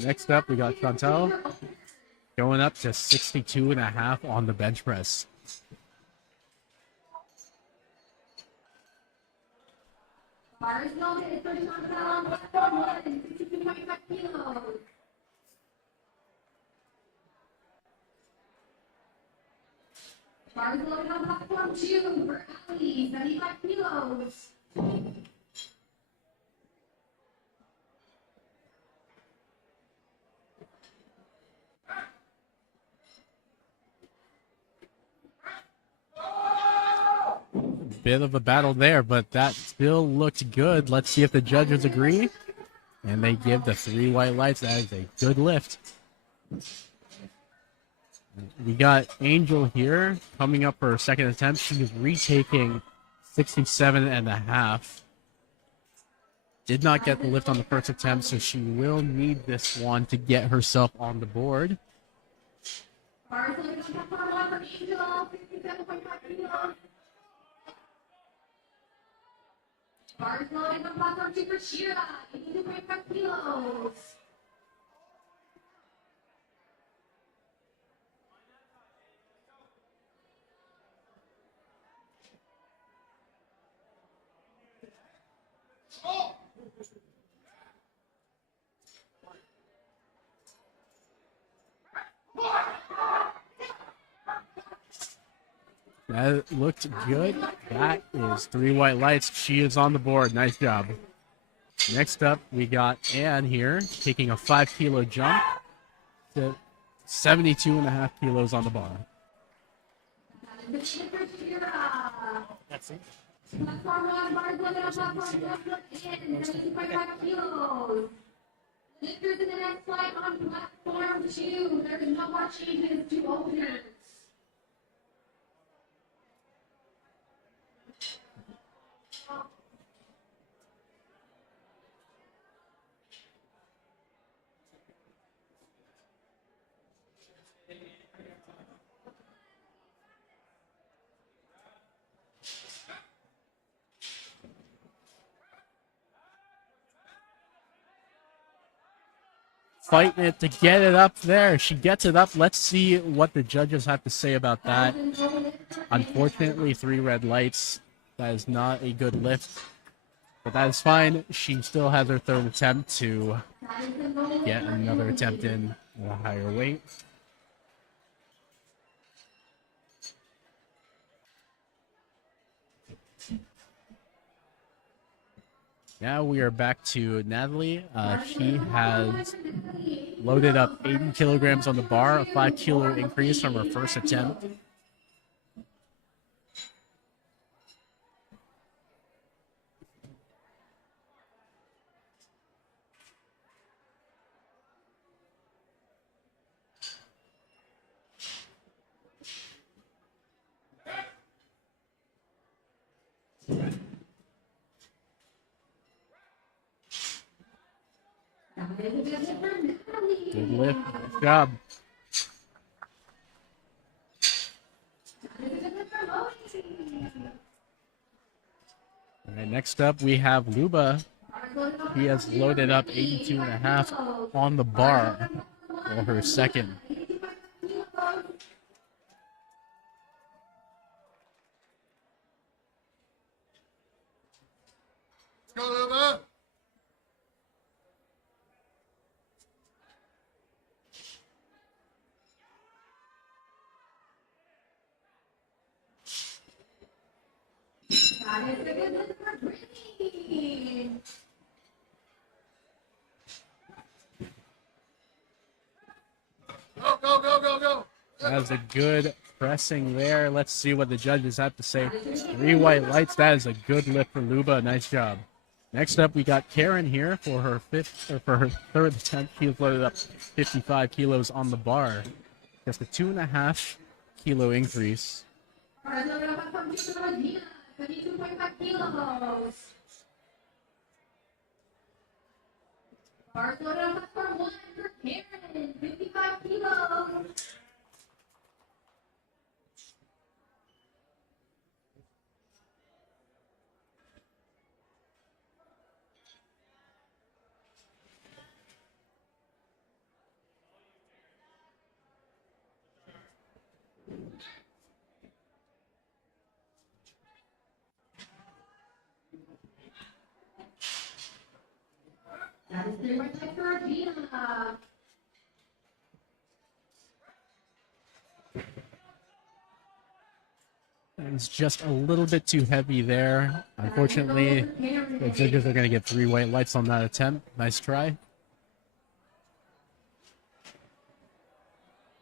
Next up, we got Chantal going up to 62.5 on the bench press. Bars loaded for Chantal on platform 1, 62.5 kilos. Bars loaded on platform 2 for Ali, 75 kilos. Bit of a battle there, but that still looked good. Let's see if the judges agree. And they give the 3 white lights. That is a good lift. We got Angel here coming up for her second attempt. She's retaking 67.5. Did not get the lift on the first attempt, so she will need this one to get herself on the board. Bars loaded on platform 1 for Angel, 67.5 kilos. Bars loaded on platform 2 for Shira, 82.5 kilos. That looked good. That is 3 white lights. She is on the board. Nice job. Next up, we got Ann here taking a 5 kilo jump to 72.5 kilos on the bar. That's it. Platform 1, bars loaded on platform 1 for Ann, 72.5 kilos. Lifters in the next flight on platform 2. There is no more changes to openers. fighting it to get it up there. She gets it up. Let's see what the judges have to say about that. Unfortunately, 3 red lights. That is not a good lift, but that is fine. She still has her 3rd attempt to get another attempt in at a higher weight. Now we are back to Natalie. She has loaded up 80 kilograms on the bar, a 5-kilo increase from her first attempt. Good lift. Good job. All right, next up we have Luba. He has loaded up 82.5 on the bar for her second. Go, Luba. That is a good lift for Brittany. Go, go, go, go, go. That was a good pressing there. Let's see what the judges have to say. 3 white lights. That is a good lift for Luba. Nice job. Next up, we got Karen here for her 3rd attempt. She has loaded up 55 kilos on the bar. Just a 2.5 kilo increase. Bars loaded up from 22.5 kilos. Bars loaded up for 1 for Karen, 55 kilos. That is 3 right side for Regina. It's just a little bit too heavy there. Unfortunately, the judges are going to get 3 white lights on that attempt. Nice try.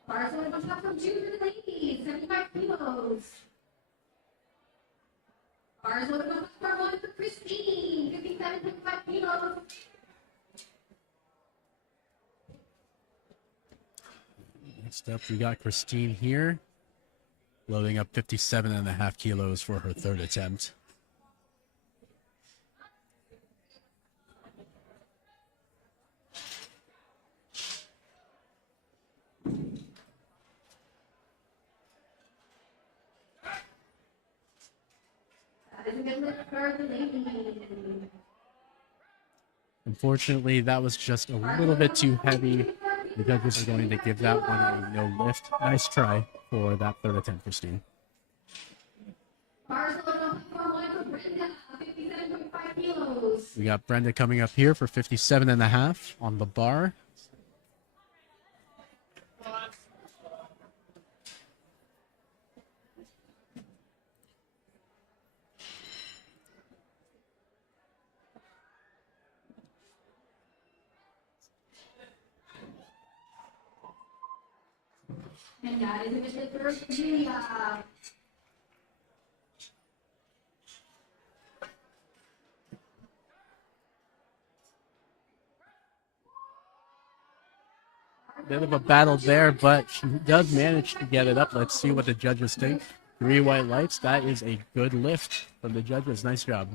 Bars loaded up from 2 for the ladies, 75 kilos. Bars loaded up for 1 for Christine, 57.5 kilos. Next up, we got Christine here, loading up 57.5 kilos for her 3rd attempt. That is a good lift for the ladies. Unfortunately, that was just a little bit too heavy. The judges are going to give that one a no lift. Nice try for that 3rd attempt, Christine. Bars loaded up for 1 for Brenda, 57.5 kilos. We got Brenda coming up here for 57.5 on the bar. And that is a good lift for Julia. Bit of a battle there, but she does manage to get it up. Let's see what the judges think. 3 white lights. That is a good lift from the judges. Nice job.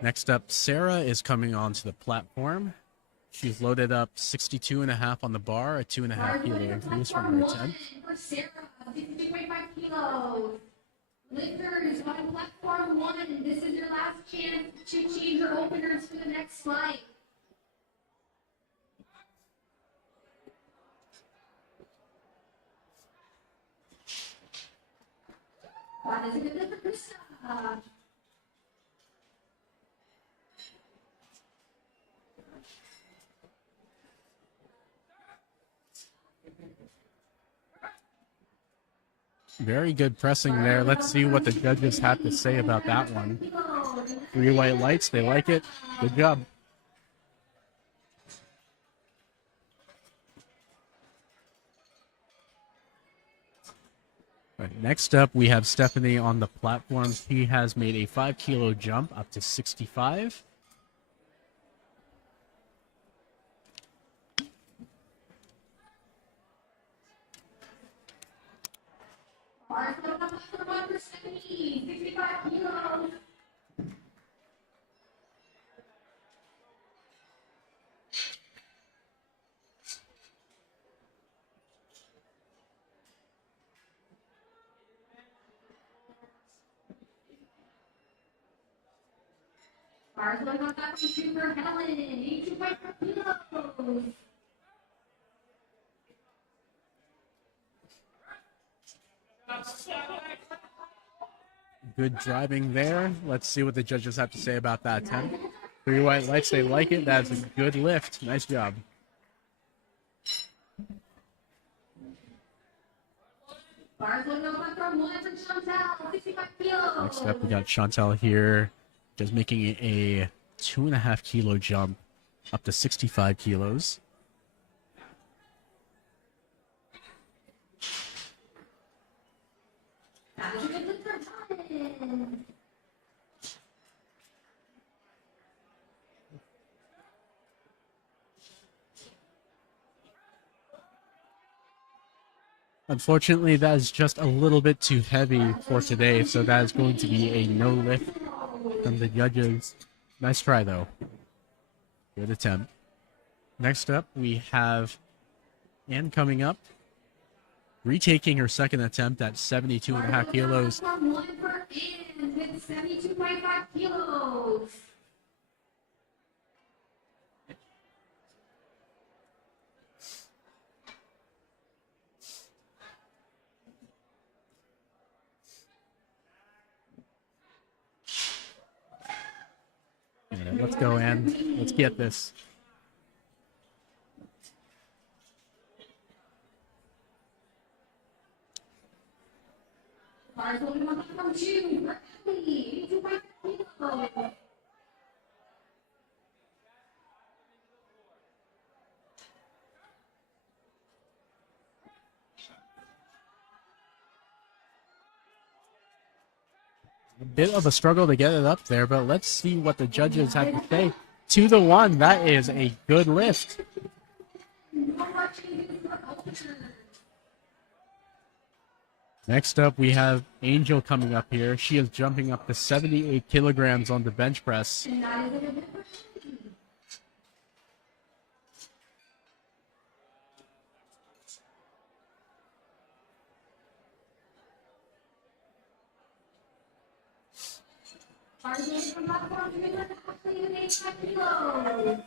Next up, Sarah is coming onto the platform. She's loaded up 62.5 on the bar, a 2.5 kilo increase from her attempt. For Sarah, 62.5 kilos. Lifters on platform 1. This is your last chance to change your openers for the next flight. That is a good lift for Krista. Very good pressing there. Let's see what the judges have to say about that one. 3 white lights, they like it. Good job. All right, next up, we have Stephanie on the platform. She has made a 5-kilo jump up to 65. Bars going up for 1 for 70, 65 kilos. Bars going up for Super Helen, 82.5 kilos. Good driving there. Let's see what the judges have to say about that attempt. 3 white lights, they like it. That's a good lift. Nice job. Bars going up from 1 for Chantal, 65 kilos. Next up, we got Chantal here, just making a 2.5-kilo jump up to 65 kilos. That was a good lift for Helen. Unfortunately, that is just a little bit too heavy for today, so that is going to be a no lift from the judges. Nice try, though. Good attempt. Next up, we have Anne coming up, retaking her second attempt at 72.5 kilos. From 1 for Anne with 72.5 kilos. Let's go, Anne. Let's get this. Bars going up from 2 for Ellie, 82.5 kilos. A bit of a struggle to get it up there, but let's see what the judges have to say. 2 to 1, that is a good lift. No more changes for openers. Next up, we have Angel coming up here. She is jumping up to 78 kilograms on the bench press. And that is a good lift for Ellie. Bars going from platform 3 with Ashley with 85 kilos.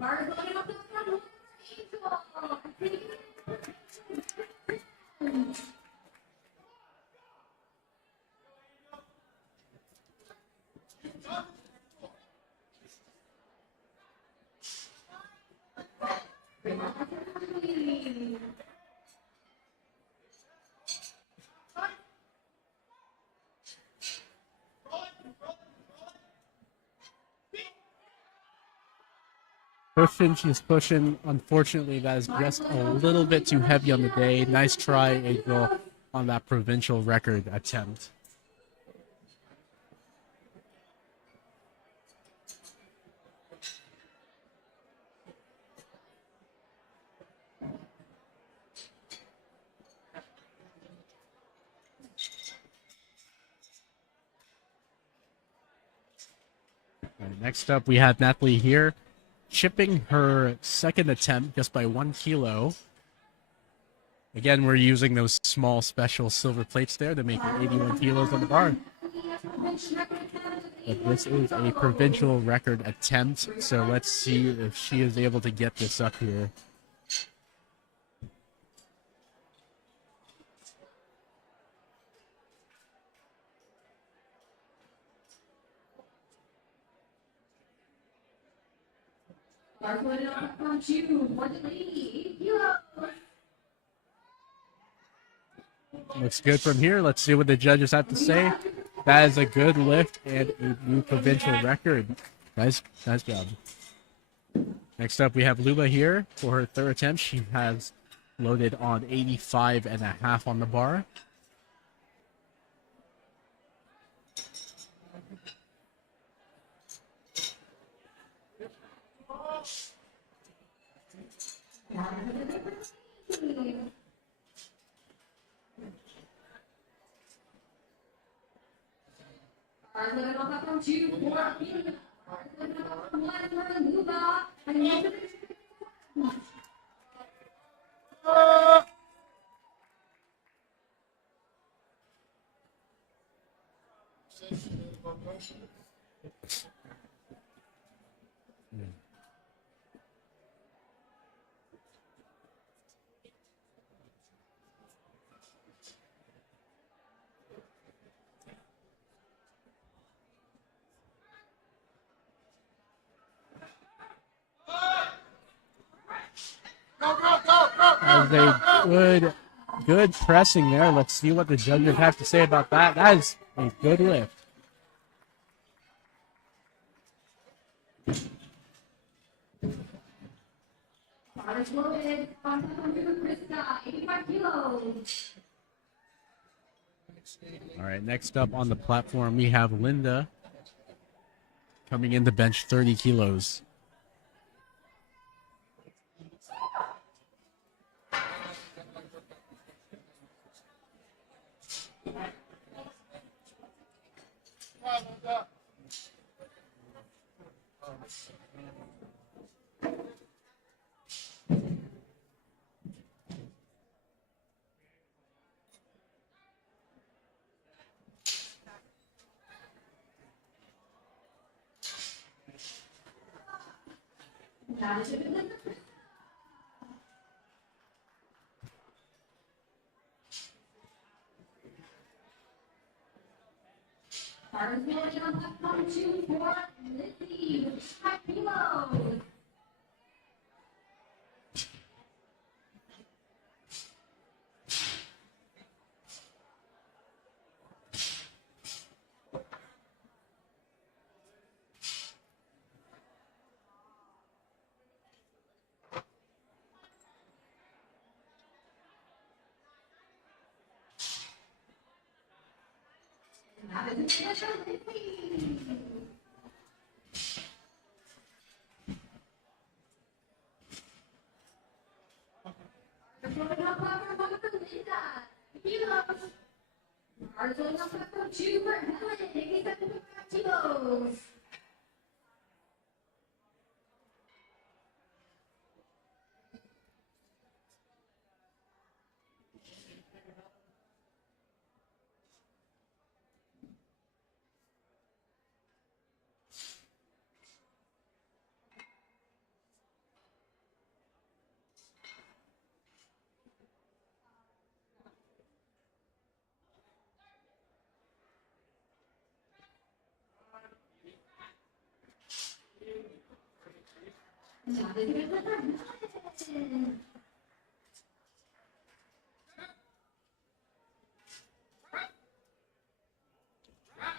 Bars going up from 1 for Angel. Pushing, she's pushing. Unfortunately, that is just a little bit too heavy on the day. Nice try, Angel, on that provincial record attempt. Next up, we have Natalie here, chipping her second attempt just by 1 kilo. Again, we're using those small special silver plates there to make it 81 kilos on the bar. But this is a provincial record attempt, so let's see if she is able to get this up here. Looks good from here. Let's see what the judges have to say. That is a good lift and a new provincial record. Nice job. Next up, we have Luba here for her third attempt. She has loaded on 85.5 on the bar. That was a good pressing there. Let's see what the judges have to say about that. That is a good lift. All right, next up on the platform, we have Linda coming in to bench 30 kilos.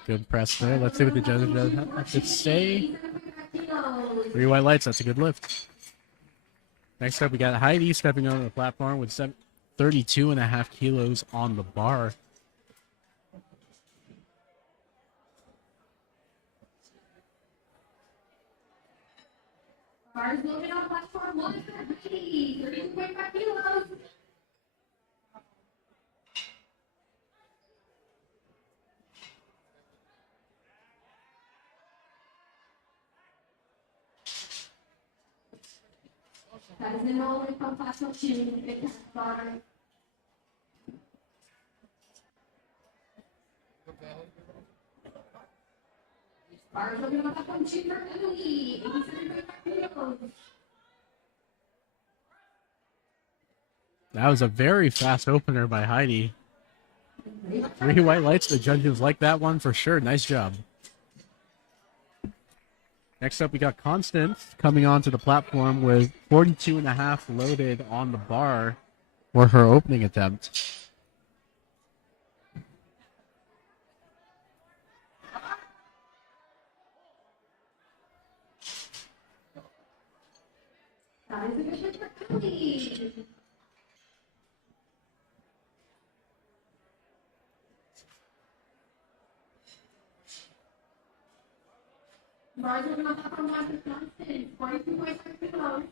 Good press there. Let's see what the judges have to say. 3 white lights. That's a good lift. Next up, we got Heidi stepping on the platform with 32.5 kilos on the bar. Bars loaded on platform 1 for Heidi, 32.5 kilos. That is the enrollment from platform 2, big test bar. Bars looking on platform 2 for Emily, 87.5 kilos. That was a very fast opener by Heidi. 3 white lights. The judges like that one for sure. Nice job. Next up, we got Constance coming onto the platform with 42.5 loaded on the bar for her opening attempt. That is a good hit for Emily. Bars looking on platform 1 for Constance, 42.5 kilos.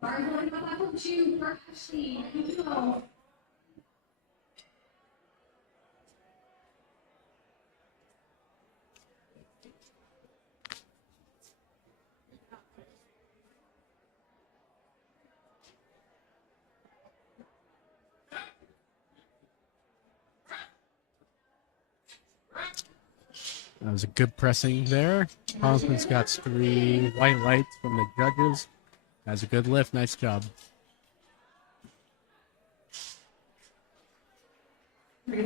Bars looking on platform 2 for Ashley, 90 kilos. That was a good pressing there. Constance got 3 white lights from the judges. That was a good lift. Nice job. Bars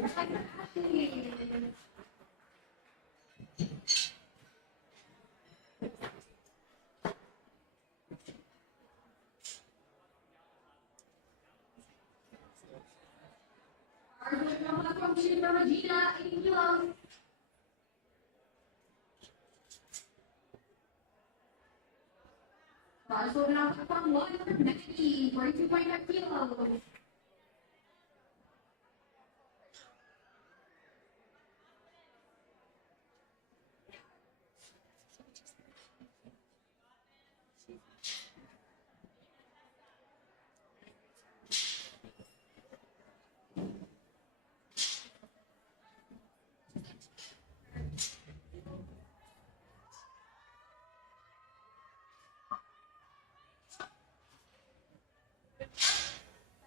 looking on platform 2 for Regina, 80 kilos. Bars loaded on platform 1 for Becky, 42.5 kilos.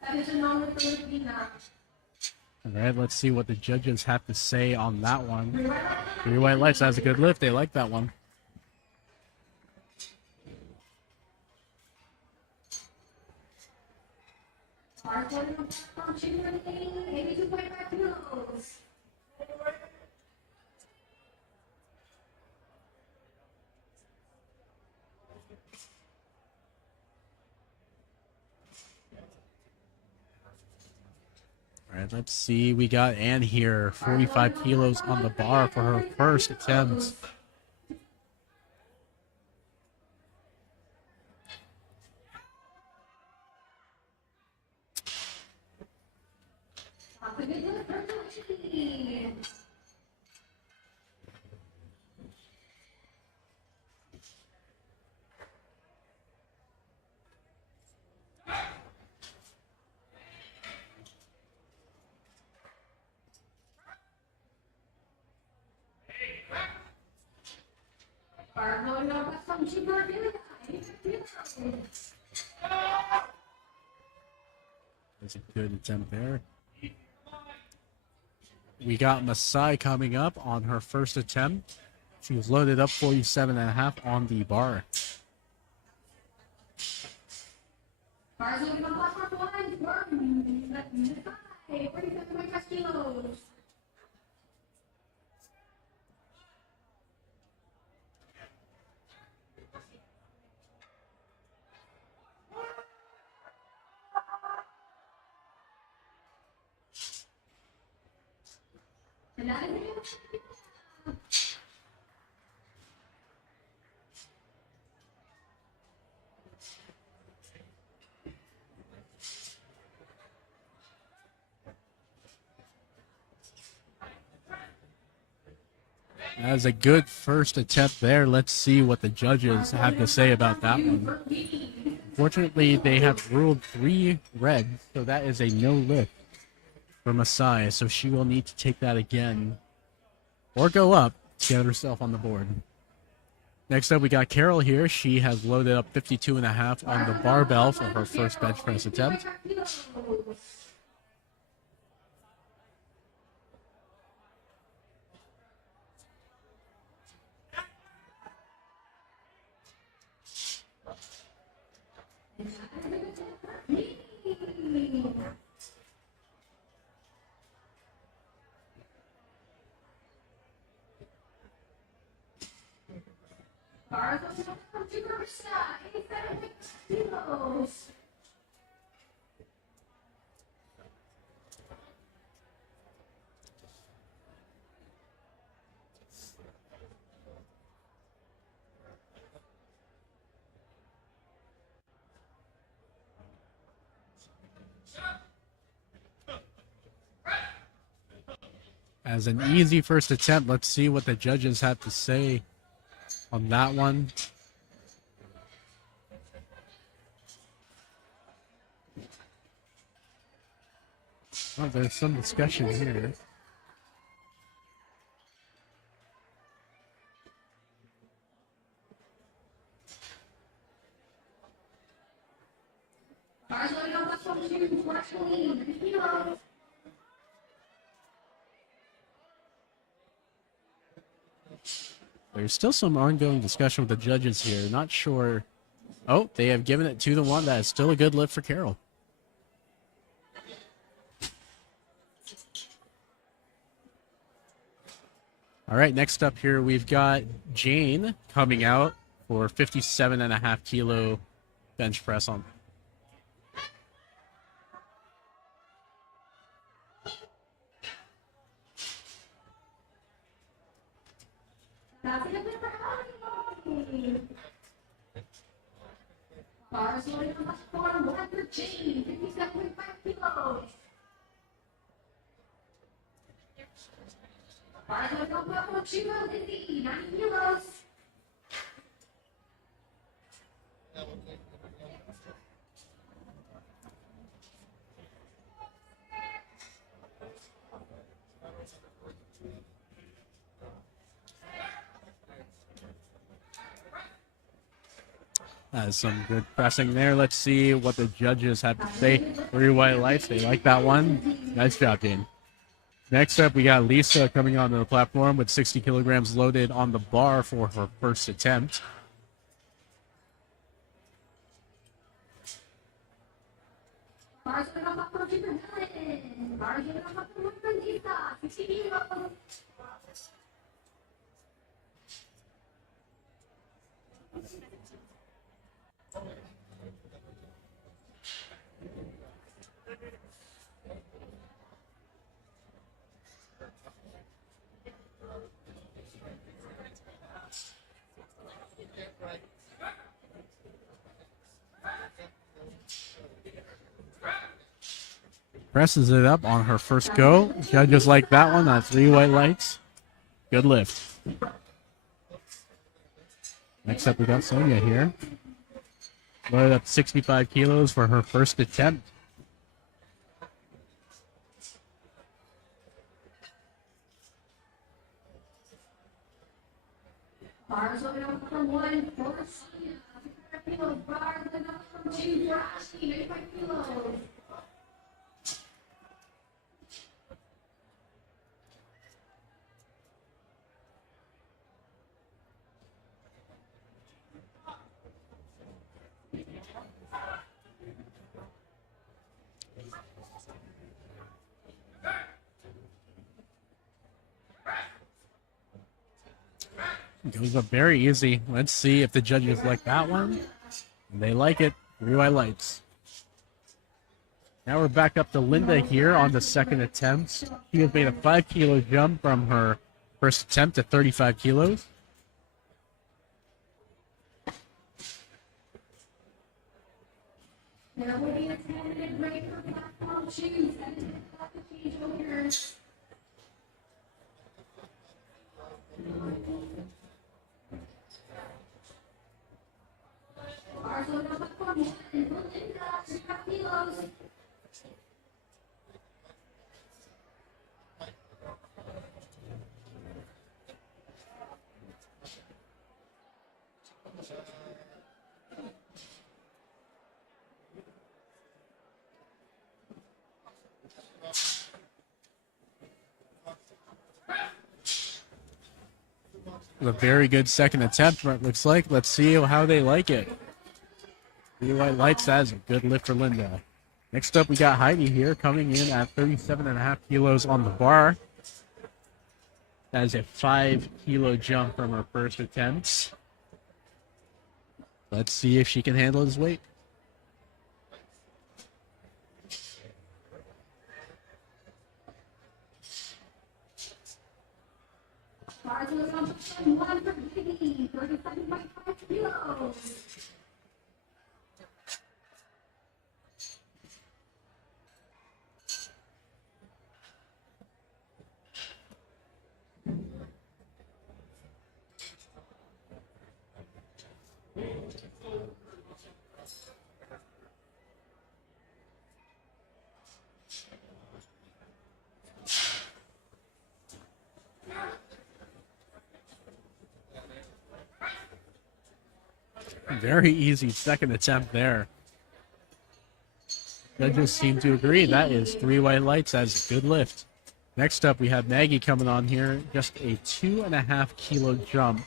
That is a number for Regina. All right, let's see what the judges have to say on that one. 3 white lights. That was a good lift. They like that one. Bars loaded on platform 2 for Lee, 82.5 kilos. All right, let's see. We got Ann here, 45 kilos on the bar for her first attempt. That's a good lift for Lee. Bars loaded on platform 2 for Julia, 85 kilos. That's a good attempt there. We got Masai coming up on her first attempt. She was loaded up 47.5 on the bar. Bars loaded on platform 1 for Masai, 47.5 kilos. And that is it. That was a good first attempt there. Let's see what the judges have to say about that one. Fortunately, they have ruled 3 red, so that is a no lift for Masai, so she will need to take that again or go up to get herself on the board. Next up, we got Carol here. She has loaded up 52.5 on the barbell for her first bench press attempt. As an easy first attempt, let's see what the judges have to say on that one. Oh, there's some discussion here. There's still some ongoing discussion with the judges here. Not sure. Oh, they have given it to the one. That is still a good lift for Carol. All right, next up here, we've got Jane coming out for 57.5 kilo bench press on. Bars loaded on the floor, one for Jane, 57.5 kilos. Bars loaded on the floor, 2 90 kilos. Some good pressing there. Let's see what the judges have to say. 3 white lights. They like that one. Nice job, Jane. Next up, we got Lisa coming onto the platform with 60 kilograms loaded on the bar for her first attempt. Bars loaded on the floor, 2 for Helen. Bars loaded on the floor, 1 for Lisa, 60 kilos. Presses it up on her first go. Judges like that one. 3 white lights. Good lift. Next up, we got Sonia here. Loaded up 65 kilos for her first attempt. Bars loaded on for 1 for Sonia, 55 kilos. Bars loaded on for 2 for Ashley, 95 kilos. Goes up very easy. Let's see if the judges like that one. They like it. 3 white lights. Now we're back up to Linda here on the second attempt. She has made a 5 kilo jump from her first attempt to 35 kilos. There will be a 10-minute break for platform 2. 7 minutes left to change over. Bars loaded on the floor, 1 for Linda, 65 kilos. A very good second attempt, it looks like. Let's see how they like it. 3 white lights, that is a good lift for Linda. Next up, we got Heidi here coming in at 37.5 kilos on the bar. That is a 5-kilo jump from her first attempt. Let's see if she can handle his weight. One for Katie, 37.5 kilos. Very easy second attempt there. Judges seem to agree. That is 3 white lights. That is a good lift. Next up, we have Maggie coming on here. Just a 2.5-kilo jump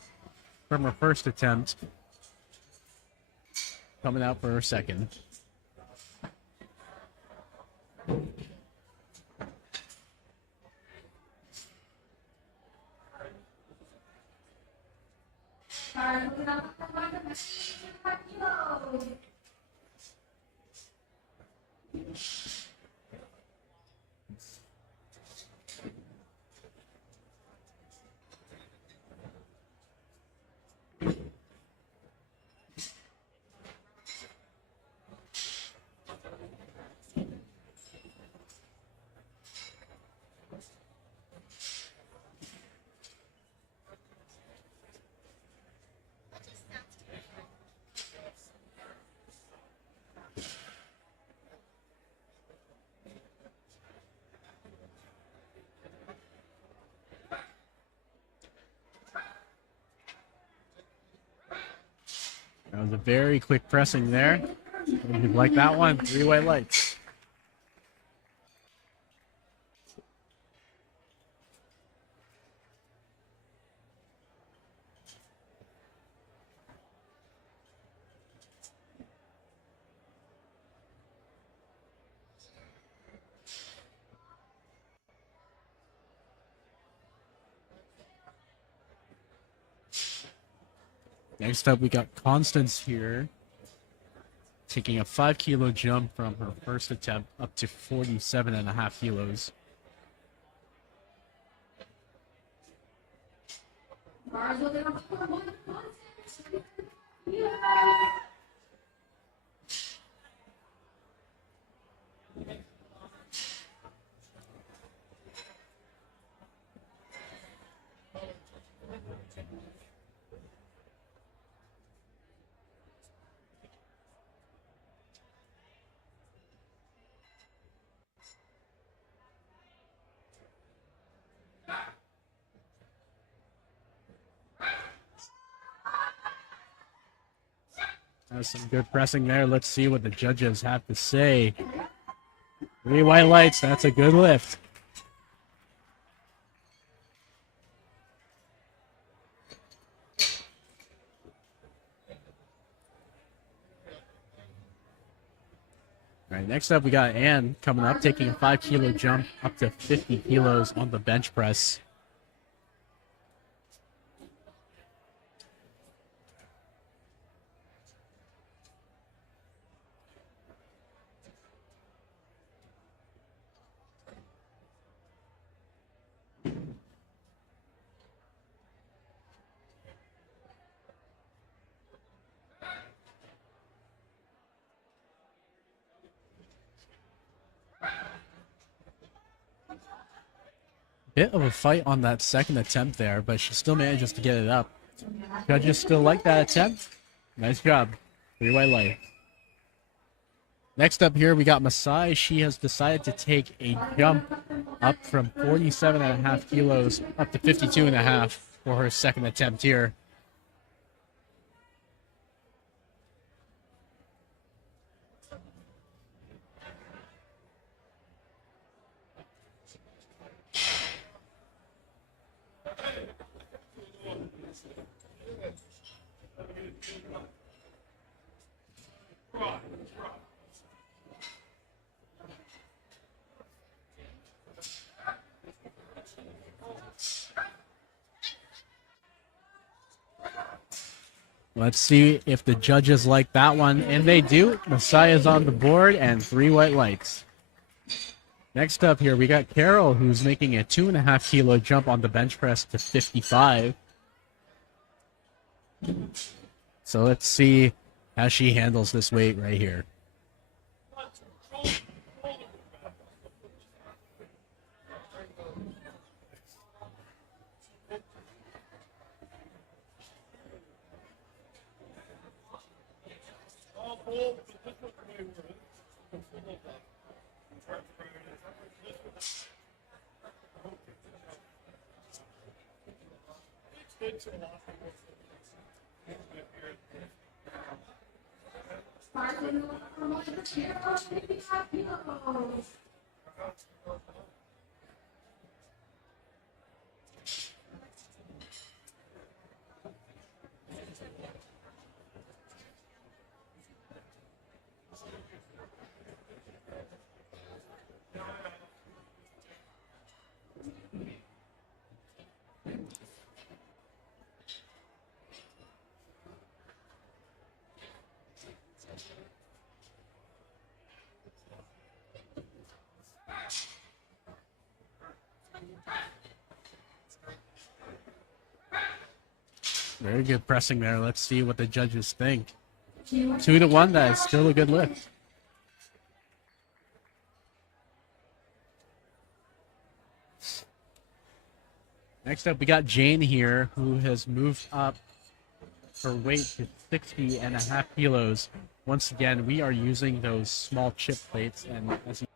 from her first attempt. Coming out for her second. That was a very quick pressing there. You like that one? 3 white lights. Next up, we got Constance here, taking a 5-kilo jump from her first attempt up to 47.5 kilos. That's some good pressing there. Let's see what the judges have to say. 3 white lights, that's a good lift. All right, next up we got Ann coming up, taking a 5-kilo jump up to 50 kilos on the bench press. Bit of a fight on that second attempt there, but she still manages to get it up. Judges still like that attempt. Nice job. 3 white light. Next up here, we got Masai. She has decided to take a jump up from 47.5 kilos up to 52.5 for her second attempt here. Let's see if the judges like that one. And they do. Messiah's on the board and 3 white lights. Next up here, we got Carol, who's making a 2.5 kilo jump on the bench press to 55. So let's see how she handles this weight right here. Spartan promoted to 55 kilos. Very good pressing there. Let's see what the judges think. 2-1, that is still a good lift. Next up, we got Jane here, who has moved up her weight to 60.5 kilos. Once again, we are using those small chip plates, and as you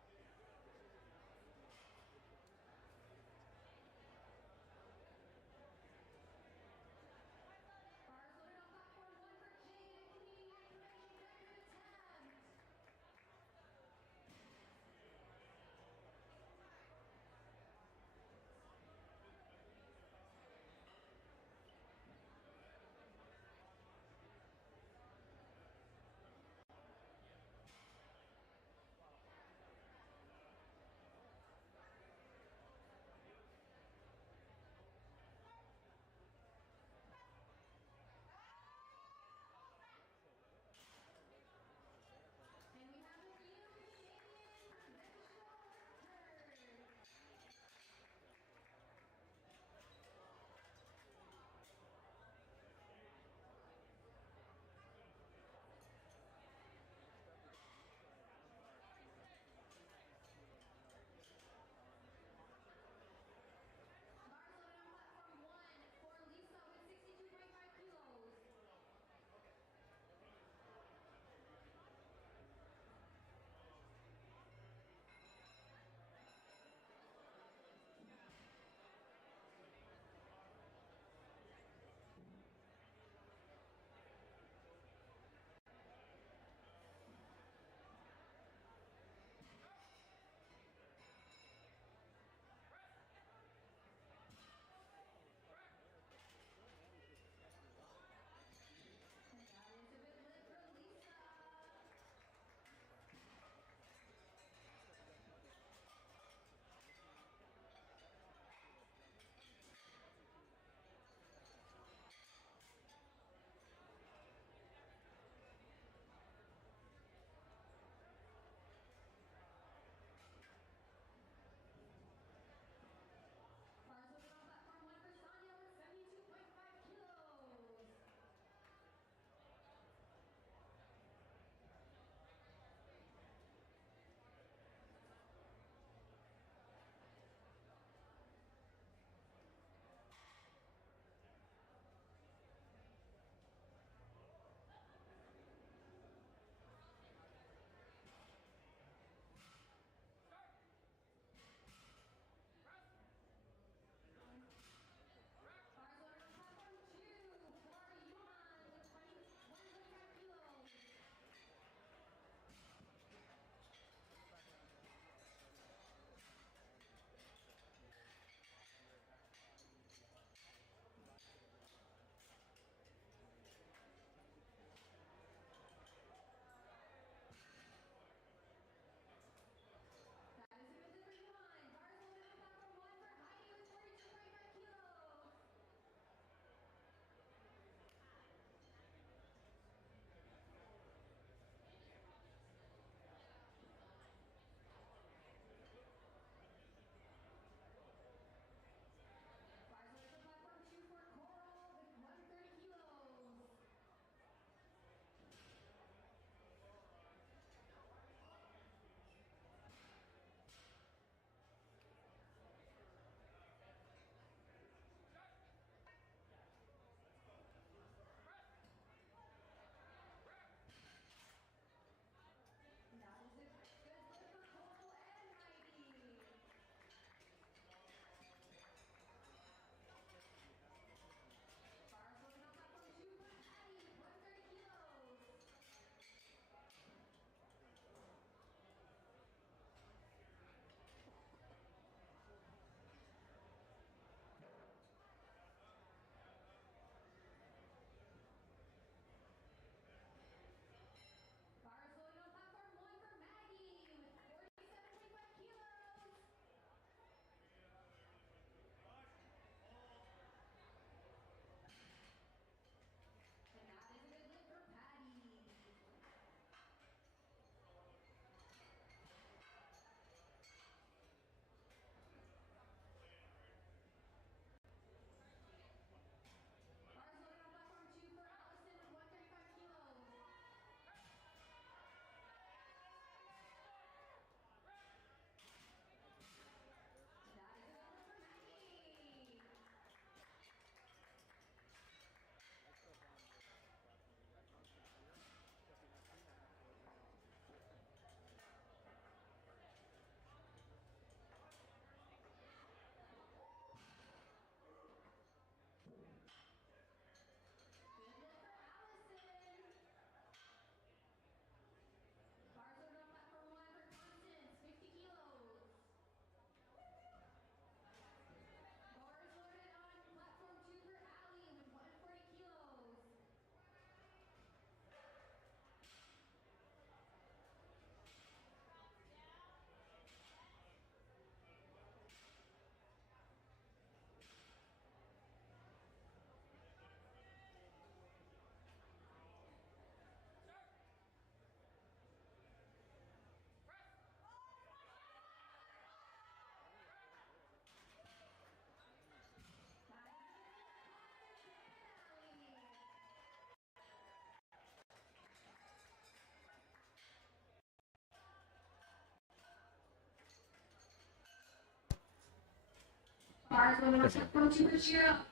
Bars women on platform 2 for cheer up.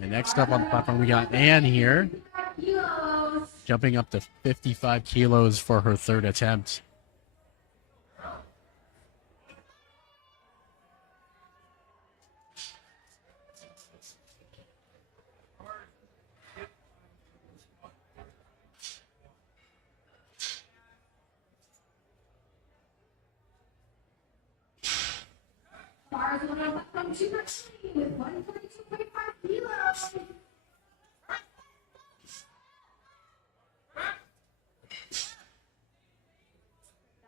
And next up on the platform, we got Anne here, 55 kilos. jumping up to 55 kilos for her third attempt. Bars women on platform 2 for cheer with 142.5 kilos.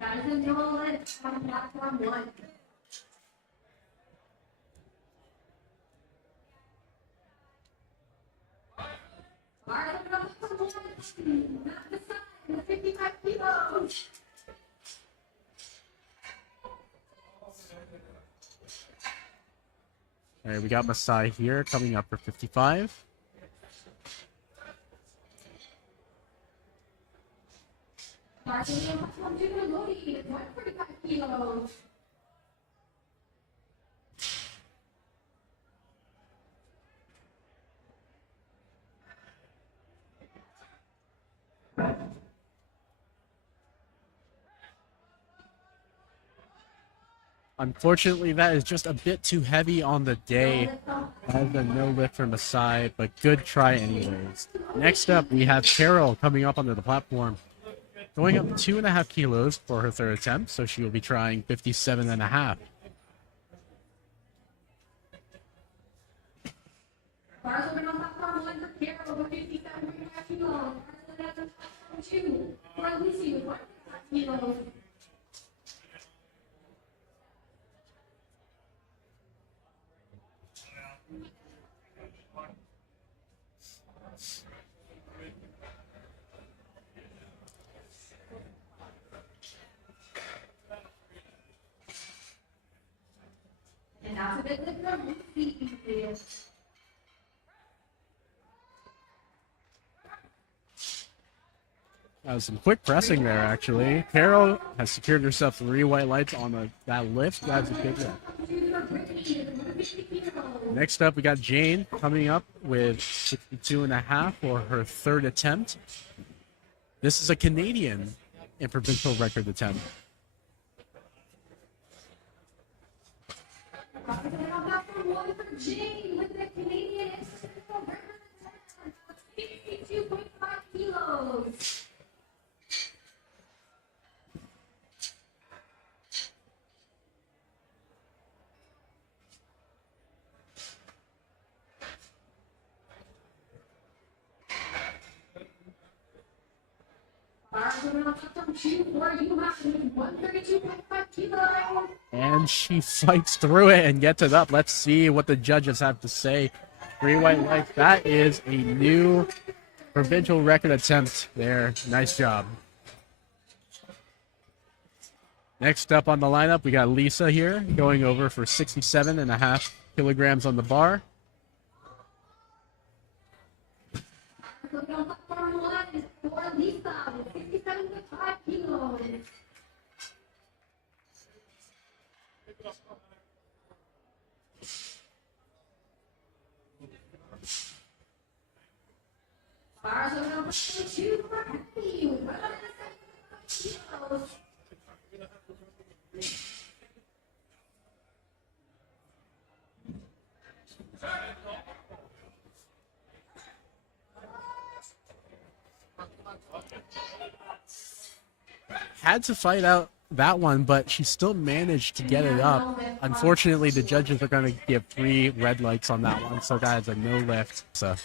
That is a no lift on platform 1. Bars women on platform 1, not the side, with 55 kilos. All right, we got Masai here coming up for 55. Bars women on platform 2 for Lodi with 145 kilos. Unfortunately, that is just a bit too heavy on the day. That is a no lift from Masai, but good try anyways. Next up, we have Carol coming up onto the platform, going up 2.5 kilos for her third attempt, so she will be trying 57.5. Bars women on platform 1 for Carol with 57.5 kilos. Bars women on platform 2 for Lucy with 145 kilos. And now to the lift for Lucy. Some quick pressing there, actually. Carol has secured herself 3 white lights on that lift. That's a good one. Next up, we got Jane coming up with 62.5 for her third attempt. This is a Canadian and provincial record attempt. Bars women on platform 1 for Jane with the Canadian International Record attempt of 62.5 kilos. Bars women on platform 2 for Yuhan with 132.5 kilos. And she fights through it and gets it up. Let's see what the judges have to say. 3 white lights. That is a new provincial record attempt there. Nice job. Next up on the lineup, we got Lisa here going over for 67.5 kilograms on the bar. Bars women on platform 1 is for Lisa with 67.5 kilos. Bars women on platform 2 for Henry with 175 kilos. Had to fight out that one, but she still managed to get it up. Unfortunately, the judges are going to give 3 red lights on that one, so that's a no lift. So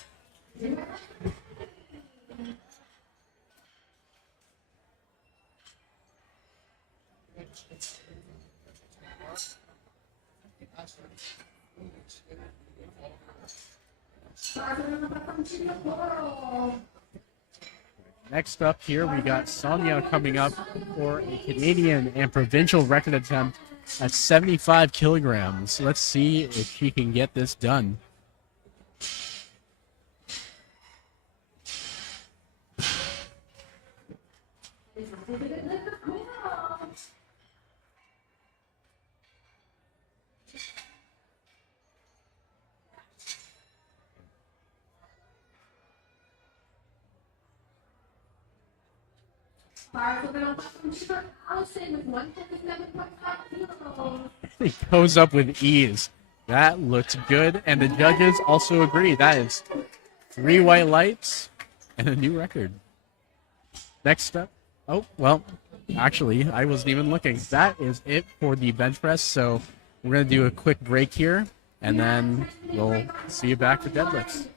Bars women on platform 2 for Coral. next up here, we got Sonia coming up for a Canadian and provincial record attempt at 75 kilograms. Let's see if she can get this done. Bars over on top from Short Allison with 157.5 kilos. He goes up with ease. That looks good, and the judges also agree. That is 3 white lights and a new record. Next up, oh, well, actually, I wasn't even looking. That is it for the bench press, so we're going to do a quick break here, and then we'll see you back for deadlifts.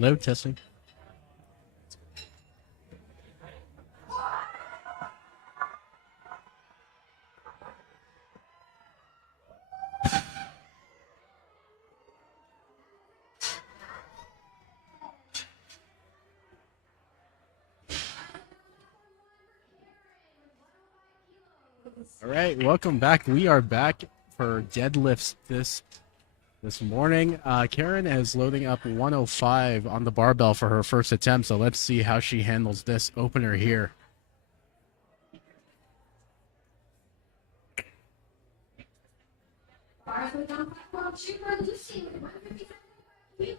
Load testing. All right, welcome back. We are back for deadlifts this morning. Karen is loading up 105 on the barbell for her first attempt, so let's see how she handles this opener here. Bars with on platform, Super Lucy with 157 kilos.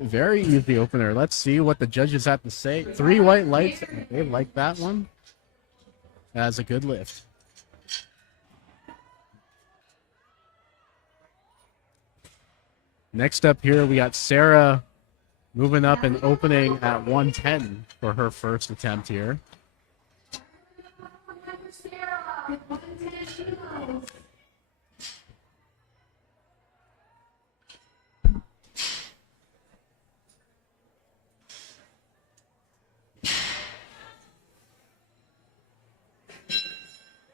Very easy opener. Let's see what the judges have to say. 3 white lights. They like that one. That's a good lift. Next up here, we got Sarah moving up and opening at 110 for her first attempt here. Sarah with 110 kilos.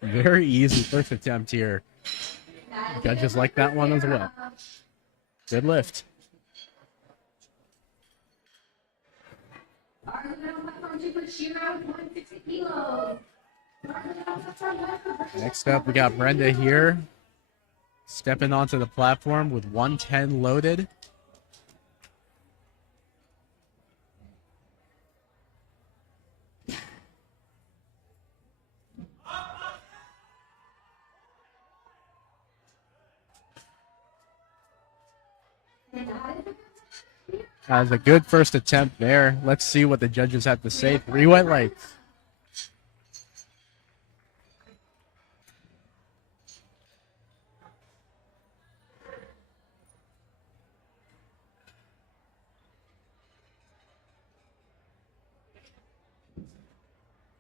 Very easy first attempt here. Judges like that one as well. Good lift. Next up, we got Brenda here, stepping onto the platform with 110 loaded. That was a good first attempt there. Let's see what the judges have to say. 3 white lights.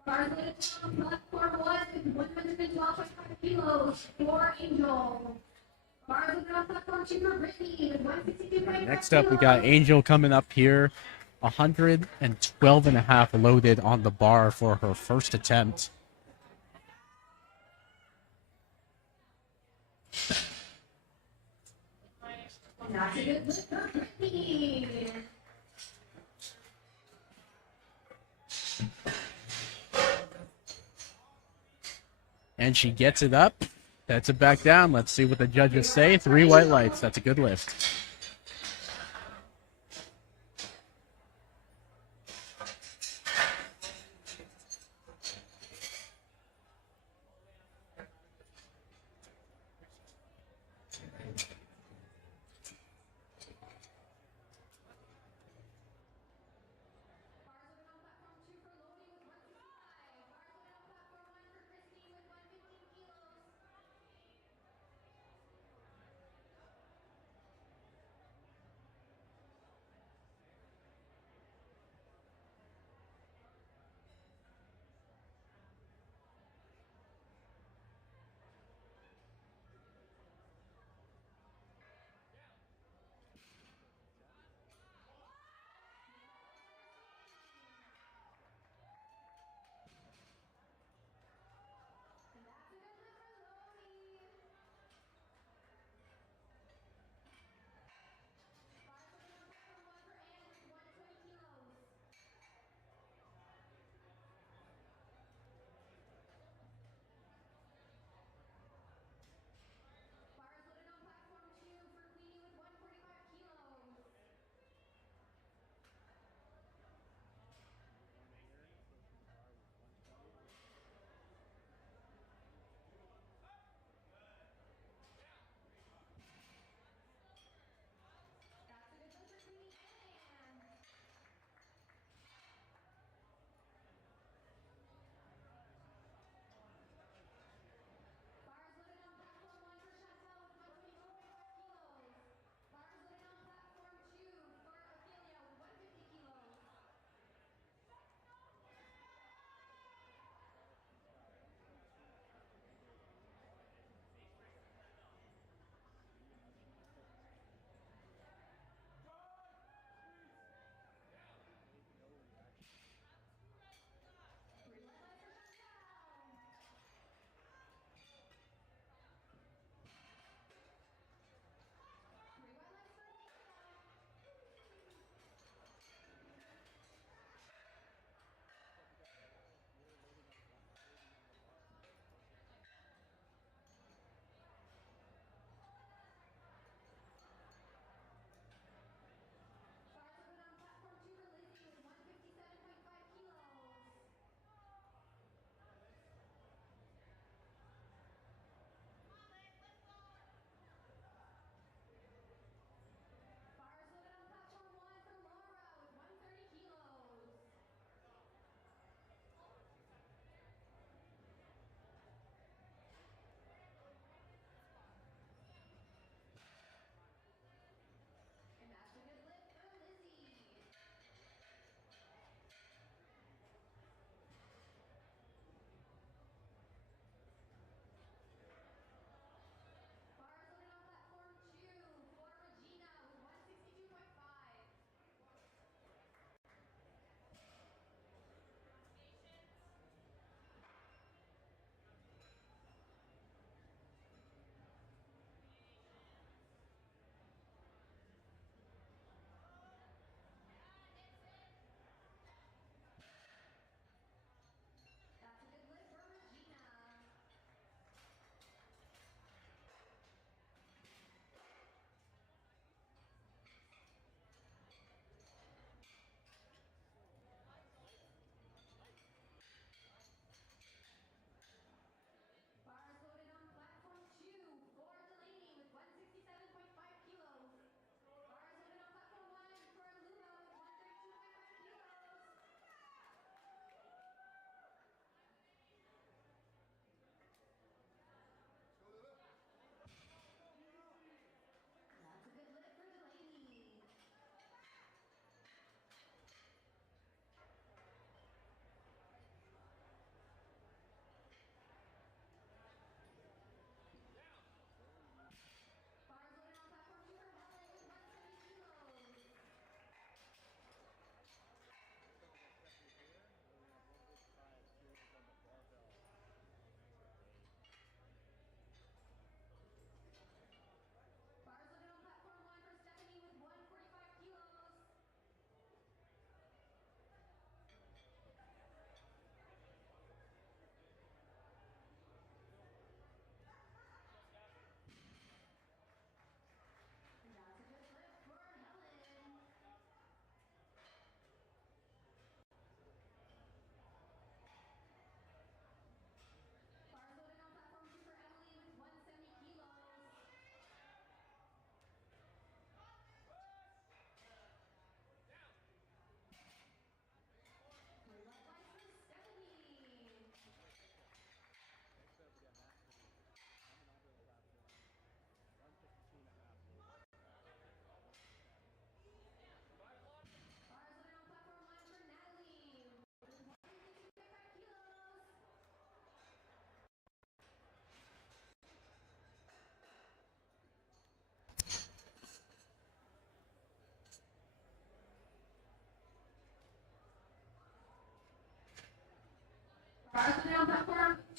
Platform was 112.5 kilos for Angel. Next up, we got Angel coming up here. 112.5 loaded on the bar for her first attempt. That's a good lift for Brittany. And she gets it up. Sets it back down. Let's see what the judges say. 3 white lights. That's a good lift.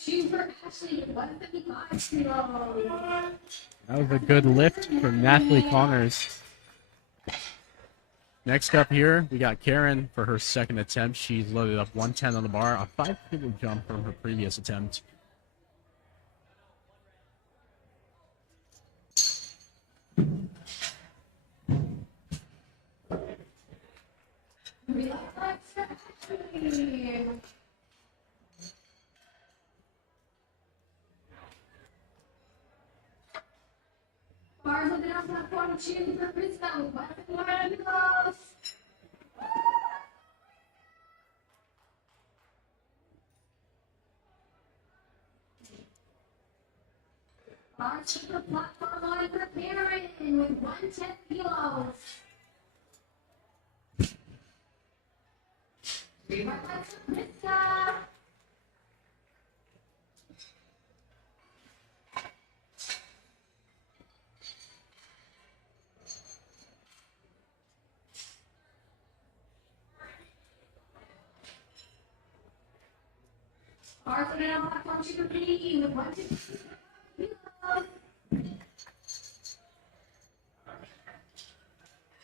Shoe for Ashley, 155 kilos. That was a good lift from Natalie Connors. Next up here, we got Karen for her second attempt. She's loaded up 110 on the bar, a 5-kilo jump from her previous attempt. Relax for Ashley. Bars on the platform, shoe for Provincial, 155 kilos. Bars for platform line for Karen with 110 kilos. Relax for Krista. Bars on the platform, shoe for Katie with 150 kilos.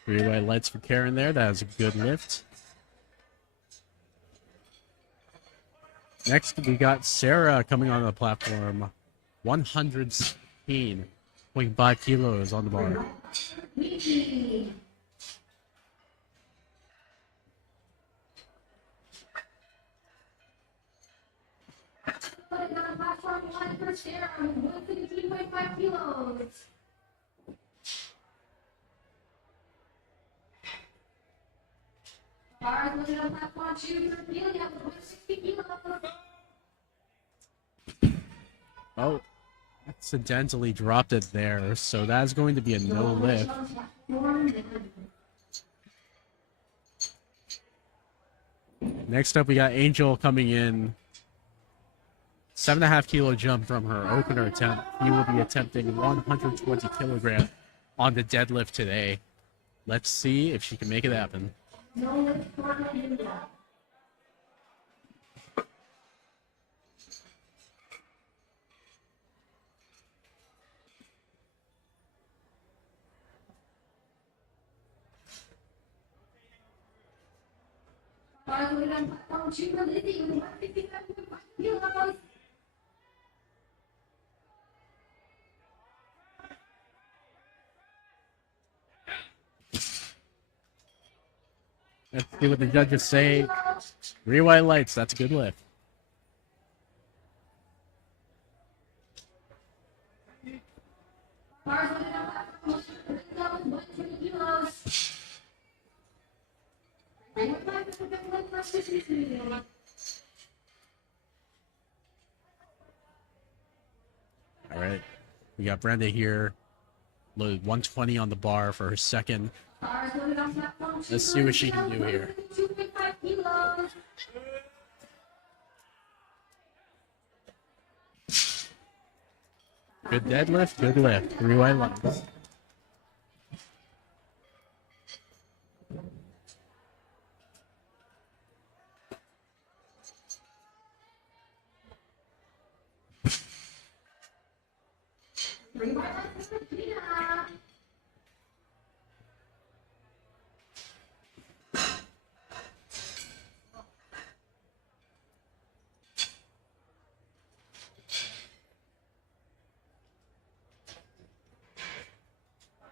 3 white lights for Karen there. That was a good lift. Next, we got Sarah coming on the platform. 116.5 kilos on the bar. Vicky. Putting on platform one for Sarah with 115.5 kilos. Bars looking on platform two for Delia with 160 kilos. Oh, accidentally dropped it there, so that's going to be a no lift. Next up, we got Angel coming in. 7.5-kilo jump from her opener attempt. He will be attempting 120 kilograms on the deadlift today. Let's see if she can make it happen. No lift for Delia. Bars looking on platform two for Lizzie with 157.5 kilos. Let's see what the judges say. 3 white lights. That's a good lift. Bars looking on platform two for Lizzie with 120 kilos. All right. We got Brenda here. Loaded 120 on the bar for her second. Let's see what she can do here. 2.5 kilos. Good deadlift, good lift. 3 white lights.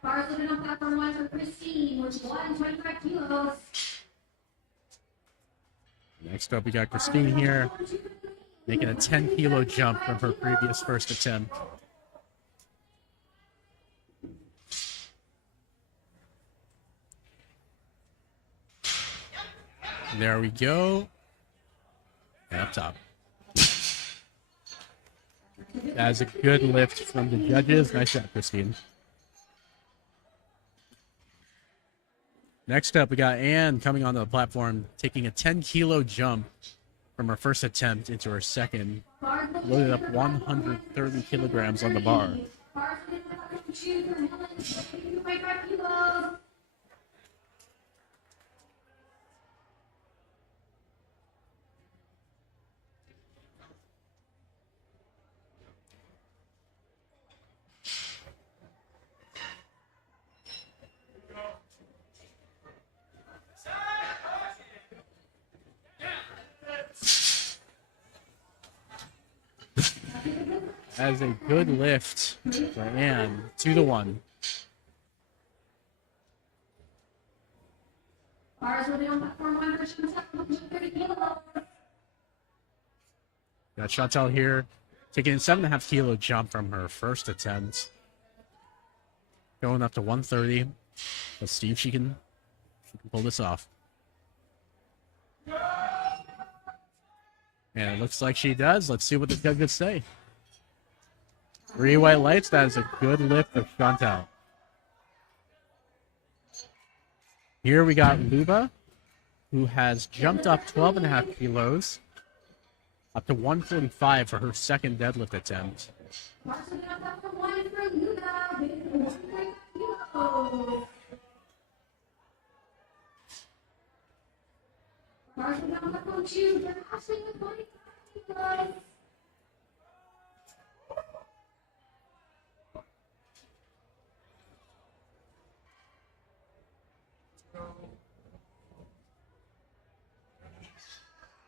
Bars looking on platform one for Christine, which 125 kilos. Next up, we got Christine here, making a 10-kilo jump from her previous first attempt. There we go. And up top. That's a good lift from the judges. Nice job, Christine. Next up, we got Anne coming onto the platform, taking a 10-kilo jump from her first attempt into her second. Loaded up 130 kilograms on the bar. Bars looking on platform two for Helen, 2.5 kilos. That is a good lift for Ann. 2-1. Bars will be on platform 1 for Chantal, 130 kilos. Got Chantal here taking a 7.5 kilo jump from her first attempt. Going up to 130. Let's see if she can pull this off. And it looks like she does. Let's see what the judges say. 3 white lights. That is a good lift for Chantal. Here we got Luba, who has jumped up 12.5 kilos, up to 145 for her second deadlift attempt. Bars will be on platform 1 for Luna, with 1.5 kilos. Bars will be on platform 2 for Ashley with 25 kilos.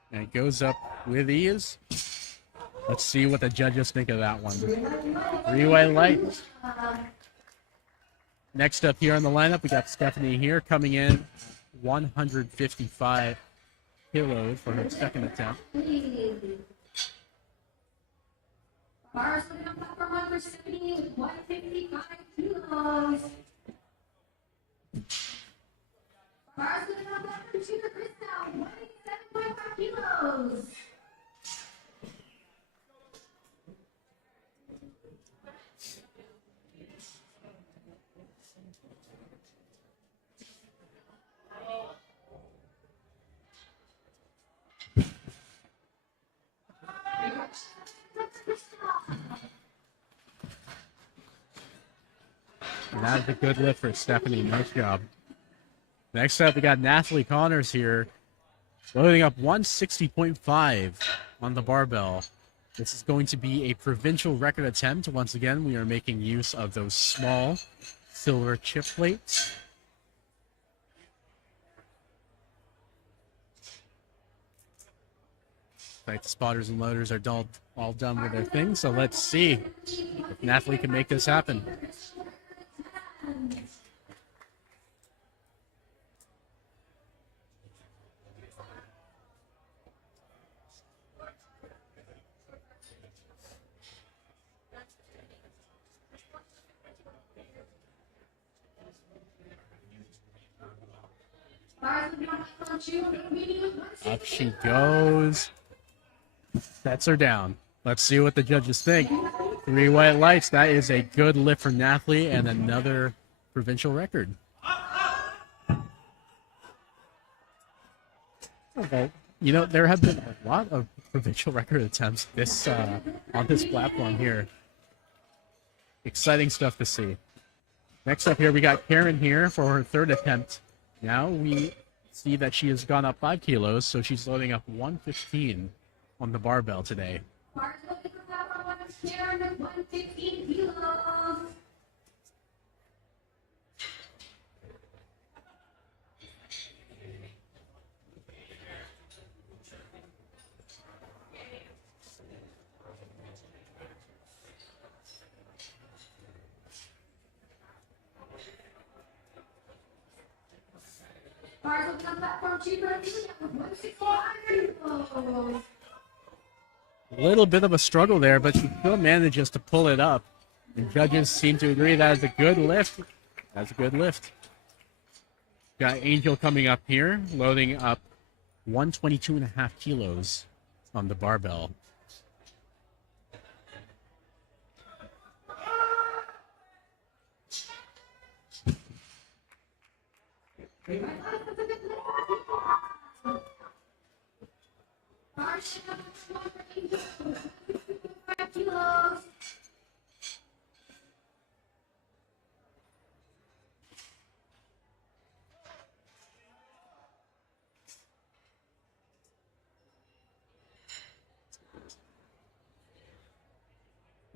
And it goes up with ease. Let's see what the judges think of that one. 3 white lights. Next up here on the lineup, we got Stephanie here coming in 155 kilos for her second attempt. Bars will be on platform 1 for Stephanie with 155 kilos. Bars will be on platform 2 for Krista, 187.5 kilos. And that's a good lift for Stephanie. Nice job. Next up, we got Nathalie Connors here, loading up 160.5 on the barbell. This is going to be a provincial record attempt. Once again, we are making use of those small silver chip plates. Like the spotters and loaders are all done with their thing, so let's see if Nathalie can make this happen. Bars will be on platform 2 for the medium with 160. Up she goes. Sets her down. Let's see what the judges think. 3 white lights. That is a good lift for Nathalie and another provincial record. Okay. You know, there have been a lot of provincial record attempts this on this platform here. Exciting stuff to see. Next up here, we got Karen here for her third attempt. Now we see that she has gone up 5 kilos, so she's loading up 115 on the barbell today. Bars will be on platform 1 for Karen with 115 kilos. Bars will be on platform 2 for Amelia with 165 kilos. A little bit of a struggle there, but she still manages to pull it up. And judges seem to agree that is a good lift. That's a good lift. Got Angel coming up here, loading up 122.5 kilos on the barbell. Bars will be on platform 1 for Angel with 155 kilos.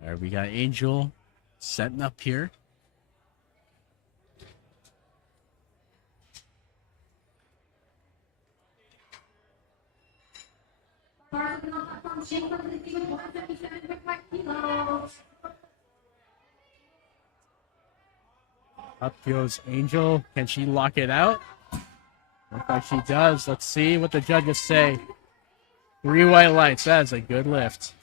All right, we got Angel setting up here. Bars Bars on platform 2 for the team with 177.5 kilos. Up goes Angel. Can she lock it out? Looks like she does. Let's see what the judges say. 3 white lights. That's a good lift.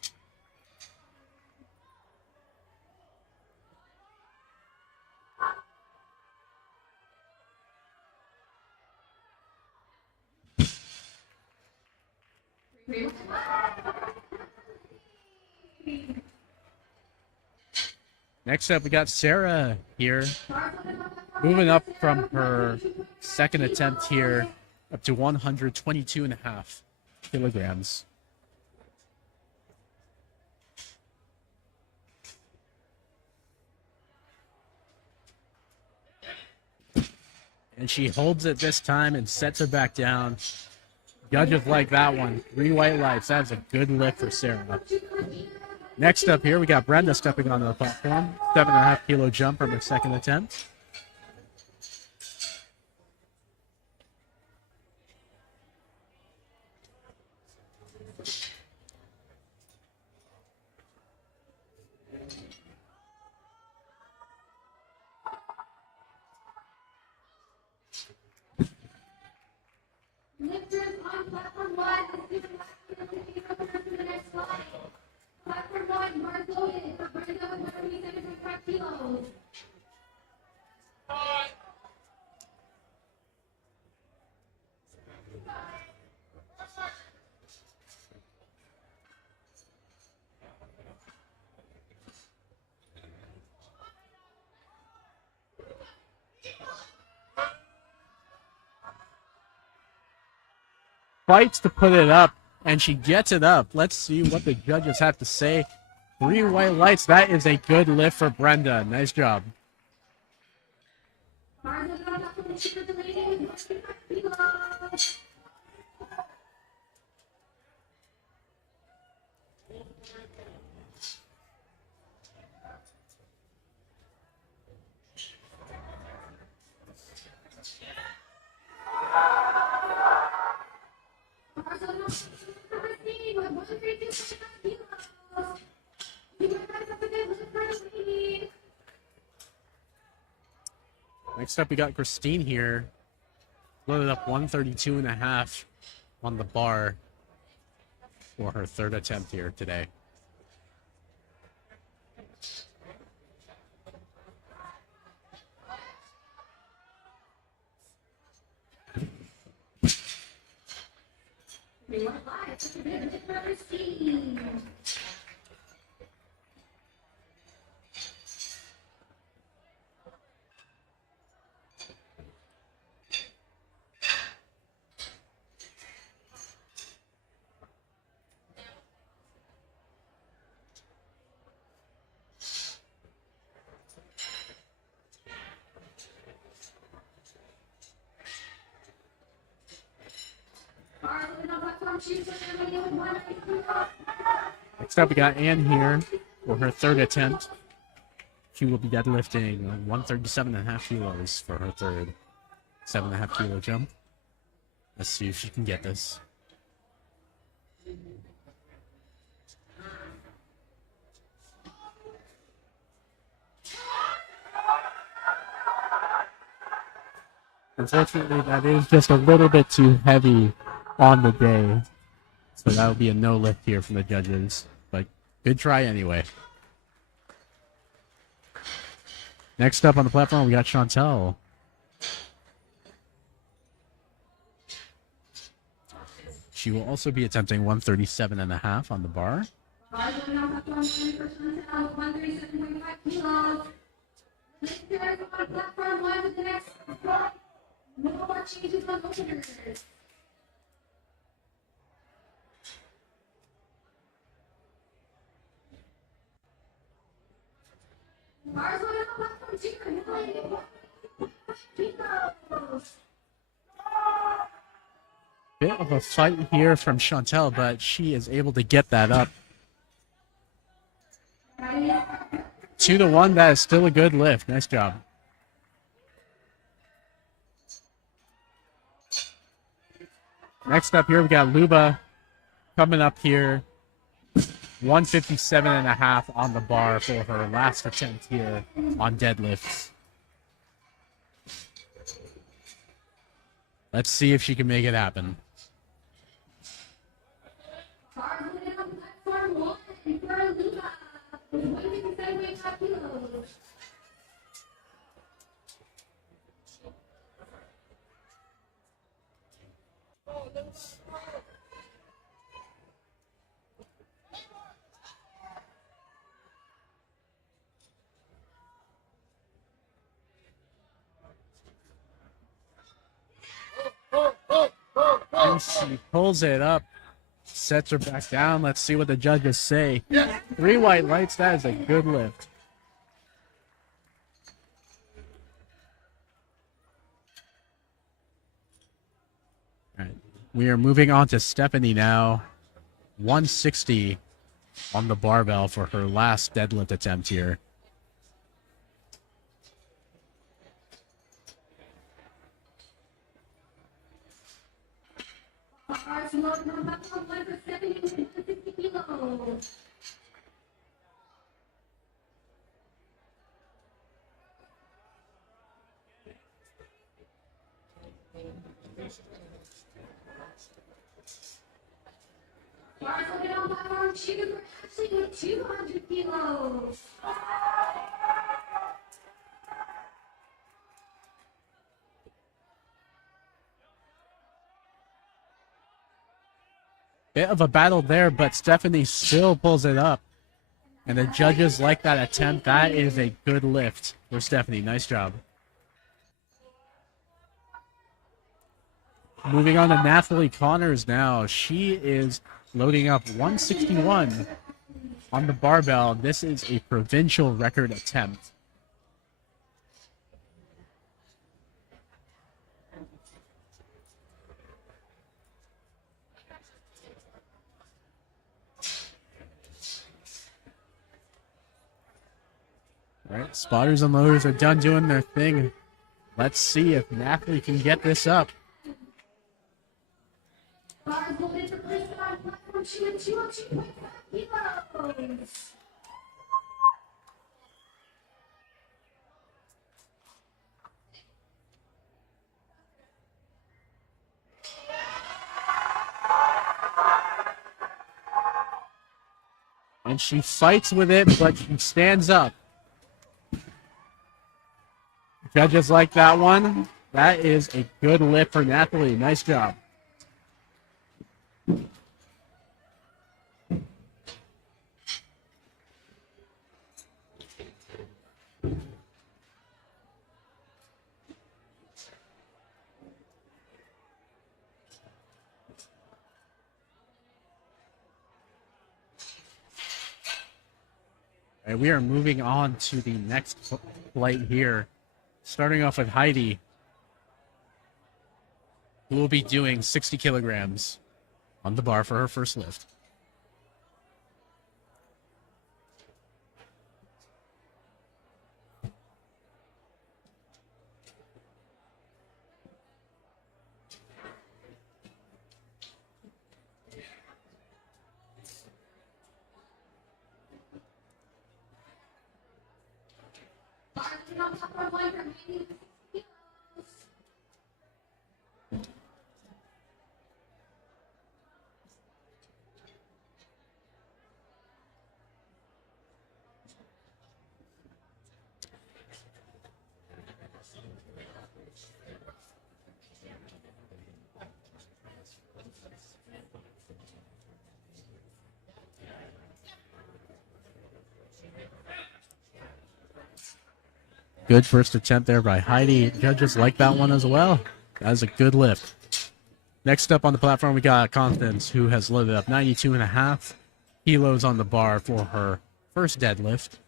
Next up, we got Sarah here, moving up from her second attempt here up to 122.5 kilograms. And she holds it this time and sets her back down. Judges like that one. 3 white lights. That's a good lift for Sarah. Next up here, we got Brenda stepping on the platform. 7.5 kilo jump from her second attempt. Lifters on platform 1. This is the next slide. Platform 1, bars loaded for Brenda with 127.5 kilos. Fights to put it up, and she gets it up. Let's see what the judges have to say. 3 white lights. That is a good lift for Brenda. Nice job. Bars on platform 2 for the lady with 125 kilos. Bars on Christine with 132.5 kilos. You guys have a good lift for Christine. Next up, we got Christine here. Loaded up 132.5 on the bar for her third attempt here today. They went live. Such a good lift for Christine. Bars on platform 2 for the lady with 125 kilos. Next up, we got Ann here for her third attempt. She will be deadlifting 137.5 kilos for her third 7.5 kilo jump. Let's see if she can get this. Unfortunately, that is just a little bit too heavy on the day. So that will be a no lift here from the judges. But good try anyway. Next up on the platform, we got Chantel. She will also be attempting 137.5 on the bar. Bars on platform 3 for Chantel with 137.5 kilos. Lifters on platform 1 with the next slide. No more changes on lifters. Bars on platform 2 for the lady with 125 kilos. Bit of a fight here from Chantel, but she is able to get that up. 2-1, that is still a good lift. Nice job. Next up here, we got Luba coming up here. 157.5 on the bar for her last attempt here on deadlifts. Let's see if she can make it happen. And she pulls it up, sets her back down. Let's see what the judges say. 3 white lights, that is a good lift. All right, we are moving on to Stephanie now. 160 on the barbell for her last deadlift attempt here. On platform 2 for Ashley with 200 kilos. Bit of a battle there, but Stephanie still pulls it up. And the judges like that attempt. That is a good lift for Stephanie. Nice job. Moving on to Nathalie Connors now. She is loading up 161 on the barbell. This is a provincial record attempt. All right, spotters and loaders are done doing their thing. Let's see if Nathalie can get this up. And she fights with it, but she stands up. Judges like that one. That is a good lift for Nathalie. Nice job. And we are moving on to the next flight here. Starting off with Heidi, who will be doing 60 kilograms on the bar for her first lift. Good first attempt there by Heidi. Judges like that one as well. That was a good lift. Next up on the platform, we got Constance, who has loaded up 92.5 kilos on the bar for her first deadlift.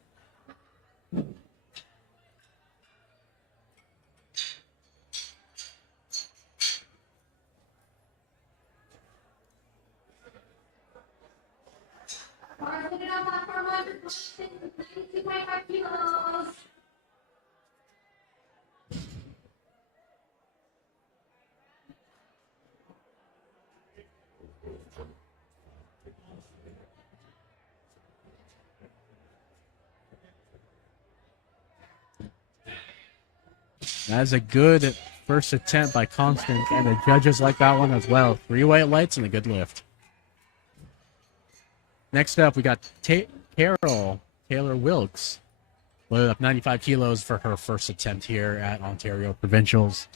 That's a good first attempt by Constance, and the judges like that one as well. 3 white lights and a good lift. Next up, we got Carol Taylor Wilkes. Loaded up 95 kilos for her first attempt here at Ontario Provincials.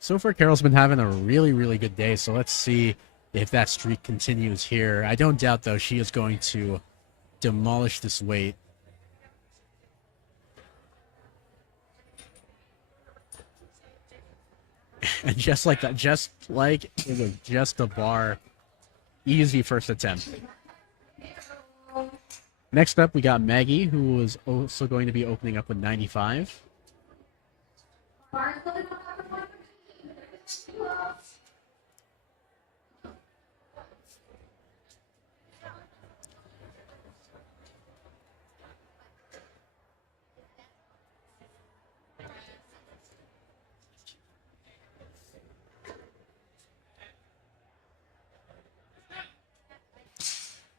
So far, Carol's been having a really, really good day, so let's see if that streak continues here. I don't doubt, though, she is going to demolish this weight. And just like that, just like it was just a bar, easy first attempt. Next up, we got Maggie, who was also going to be opening up with 95.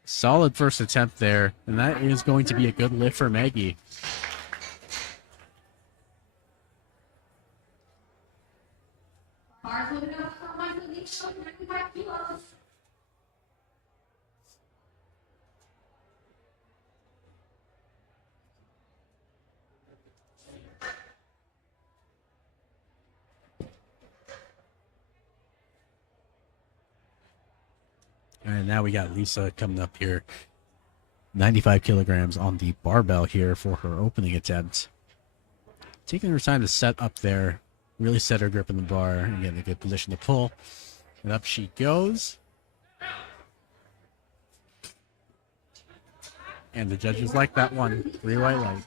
Solid first attempt there, and that is going to be a good lift for Maggie. And now we got Lisa coming up here. 95 kilograms on the barbell here for her opening attempt. Taking her time to set up there. Really set her grip in the bar and get in a good position to pull. And up she goes. And the judges like that one. 3 white light.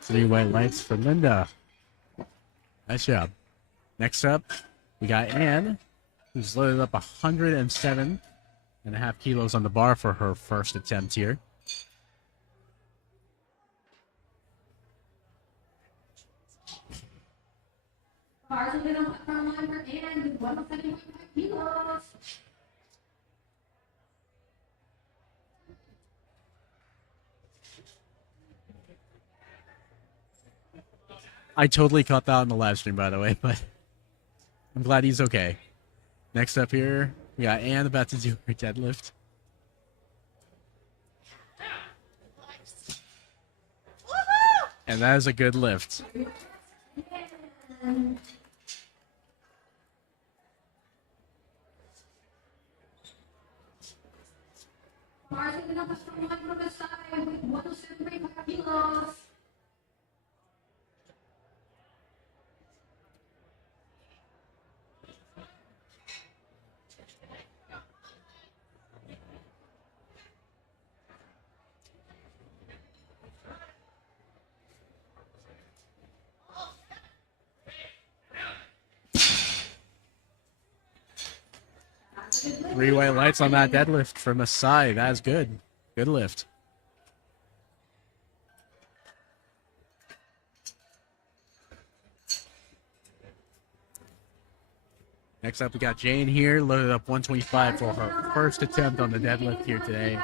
Three white lights for Linda. Nice job. Next up, we got Anne, who's loaded up 107.5 kilos on the bar for her first attempt here. Bars will be on the line for Anne with 175 kilos. I totally caught that on the live stream, by the way, but I'm glad he's okay. Next up here, we got Anne about to do her deadlift. And that is a good lift. Bars will be on the line from the side with 175 kilos. Three white lights on that deadlift from Masai. That is good. Good lift. Next up, we got Jane here, loaded up 125 for her first attempt on the deadlift here today.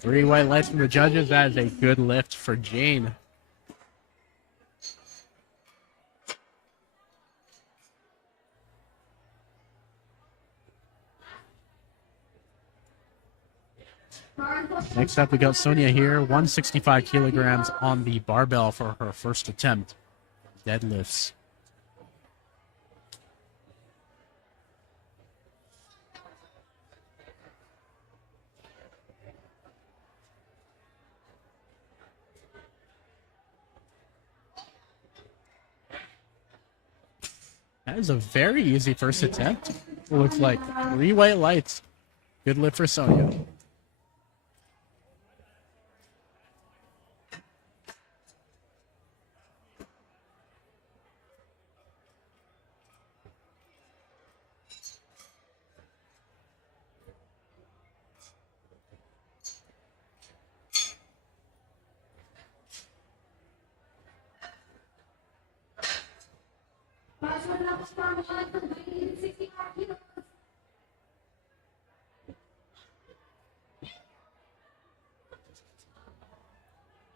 3 white lights from the judges. That is a good lift for Jane. Next up, we got Sonia here, 165 kilograms on the barbell for her first attempt. Deadlifts. That is a very easy first attempt. It looks like 3 white lights. Good lift for Sonia.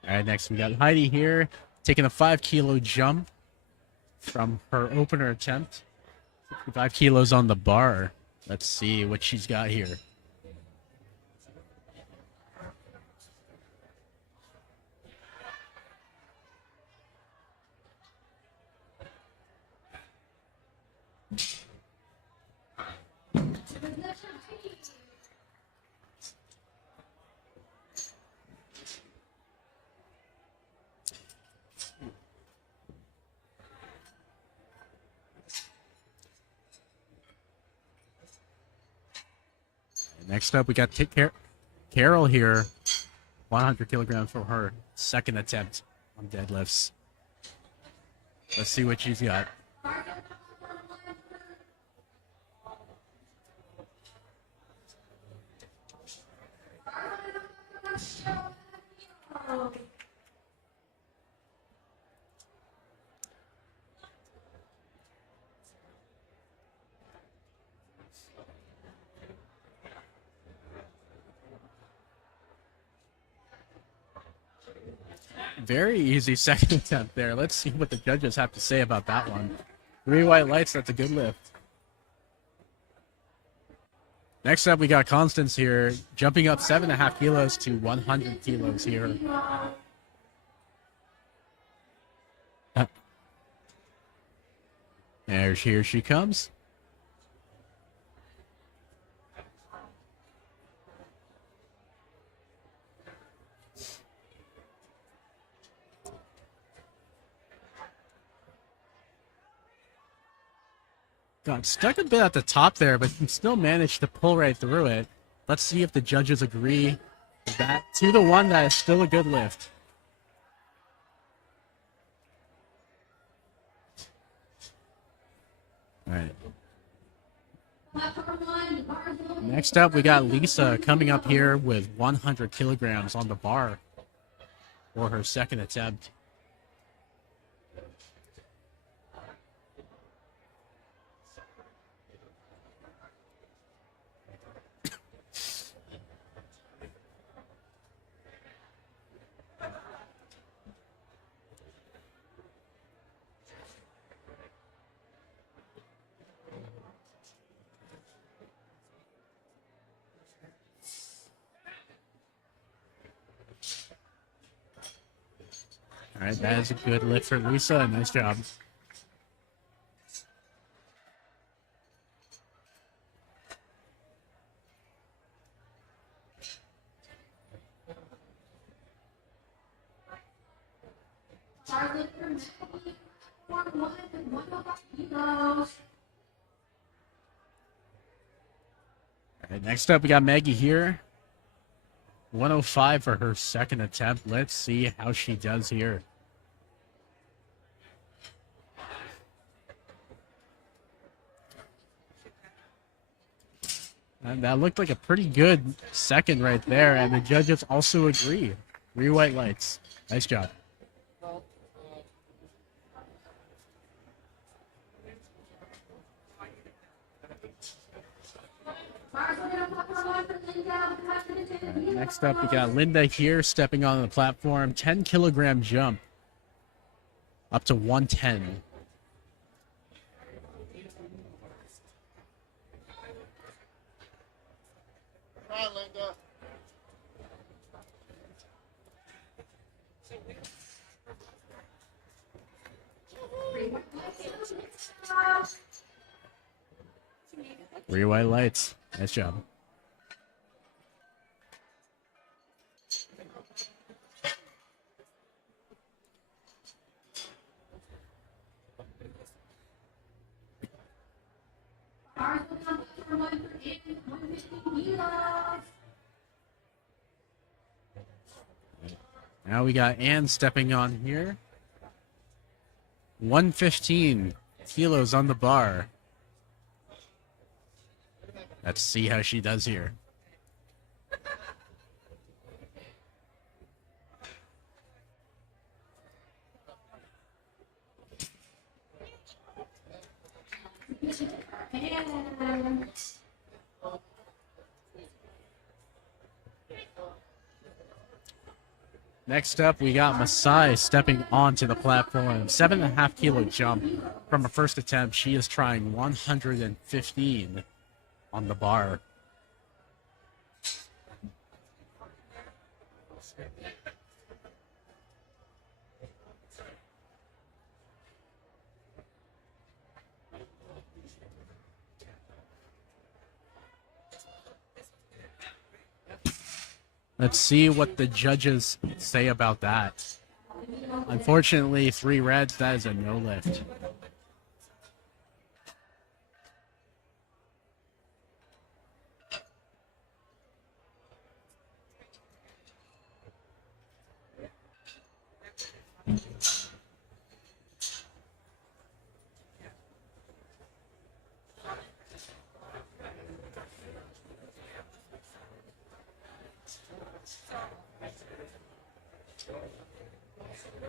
All right, next we got Heidi here, taking a 5-kilo jump from her opener attempt. 5 kilos on the bar. Let's see what she's got here. Next up, we got Carol here, 100 kilograms for her second attempt on deadlifts. Let's see what she's got. Very easy second attempt there. Let's see what the judges have to say about that one. 3 white lights, that's a good lift. Next up, we got Constance here, jumping up 7.5 kilos to 100 kilos here. Here she comes. Got stuck a bit at the top there, but he still managed to pull right through it. Let's see if the judges agree that 2-1, that is still a good lift. All right. Next up, we got Lisa coming up here with 100 kilograms on the bar for her second attempt. All right, that is a good lift for Lisa. Nice job. All right, next up, we got Maggie here. 105 for her second attempt. Let's see how she does here. And that looked like a pretty good second right there, and the judges also agree. 3 white lights. Nice job. Next up, we got Linda here stepping on the platform. 10-kilogram jump up to 110. Come on, Linda. Three white lights. Nice job. Now we got Ann stepping on here. 115 kilos on the bar. Let's see how she does here. Next up, we got Masai stepping onto the platform. 7.5 kilo jump from her first attempt. She is trying 115 on the bar. Let's see what the judges say about that. Unfortunately, 3 reds, that is a no lift.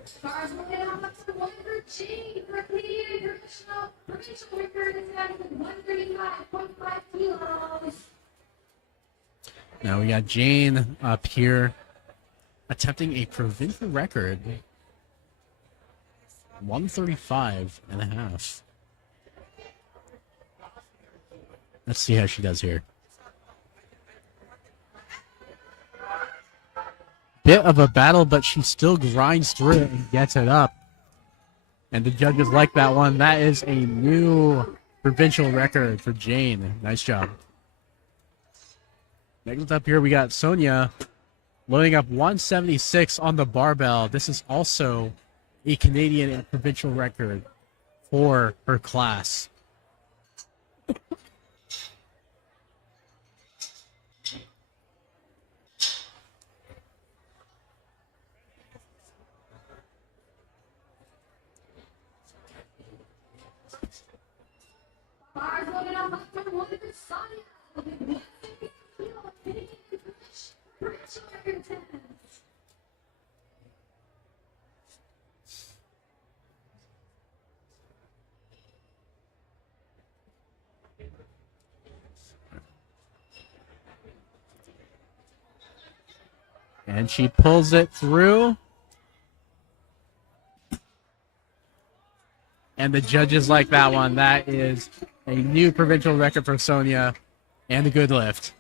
Stars will get on up to 1 for Jane for Canadian provincial record is at 135.5 kilos. Now we got Jane up here attempting a provincial record. 135.5. Let's see how she does here. Bit of a battle, but she still grinds through it and gets it up. And the judges like that one. That is a new provincial record for Jane. Nice job. Next up here, we got Sonia loading up 176 on the barbell. This is also a Canadian and provincial record for her class. Stars will get on up to 1 for Sonia. Provincial record attempts. And she pulls it through. And the judges like that one. That is a new provincial record for Sonia and a good lift.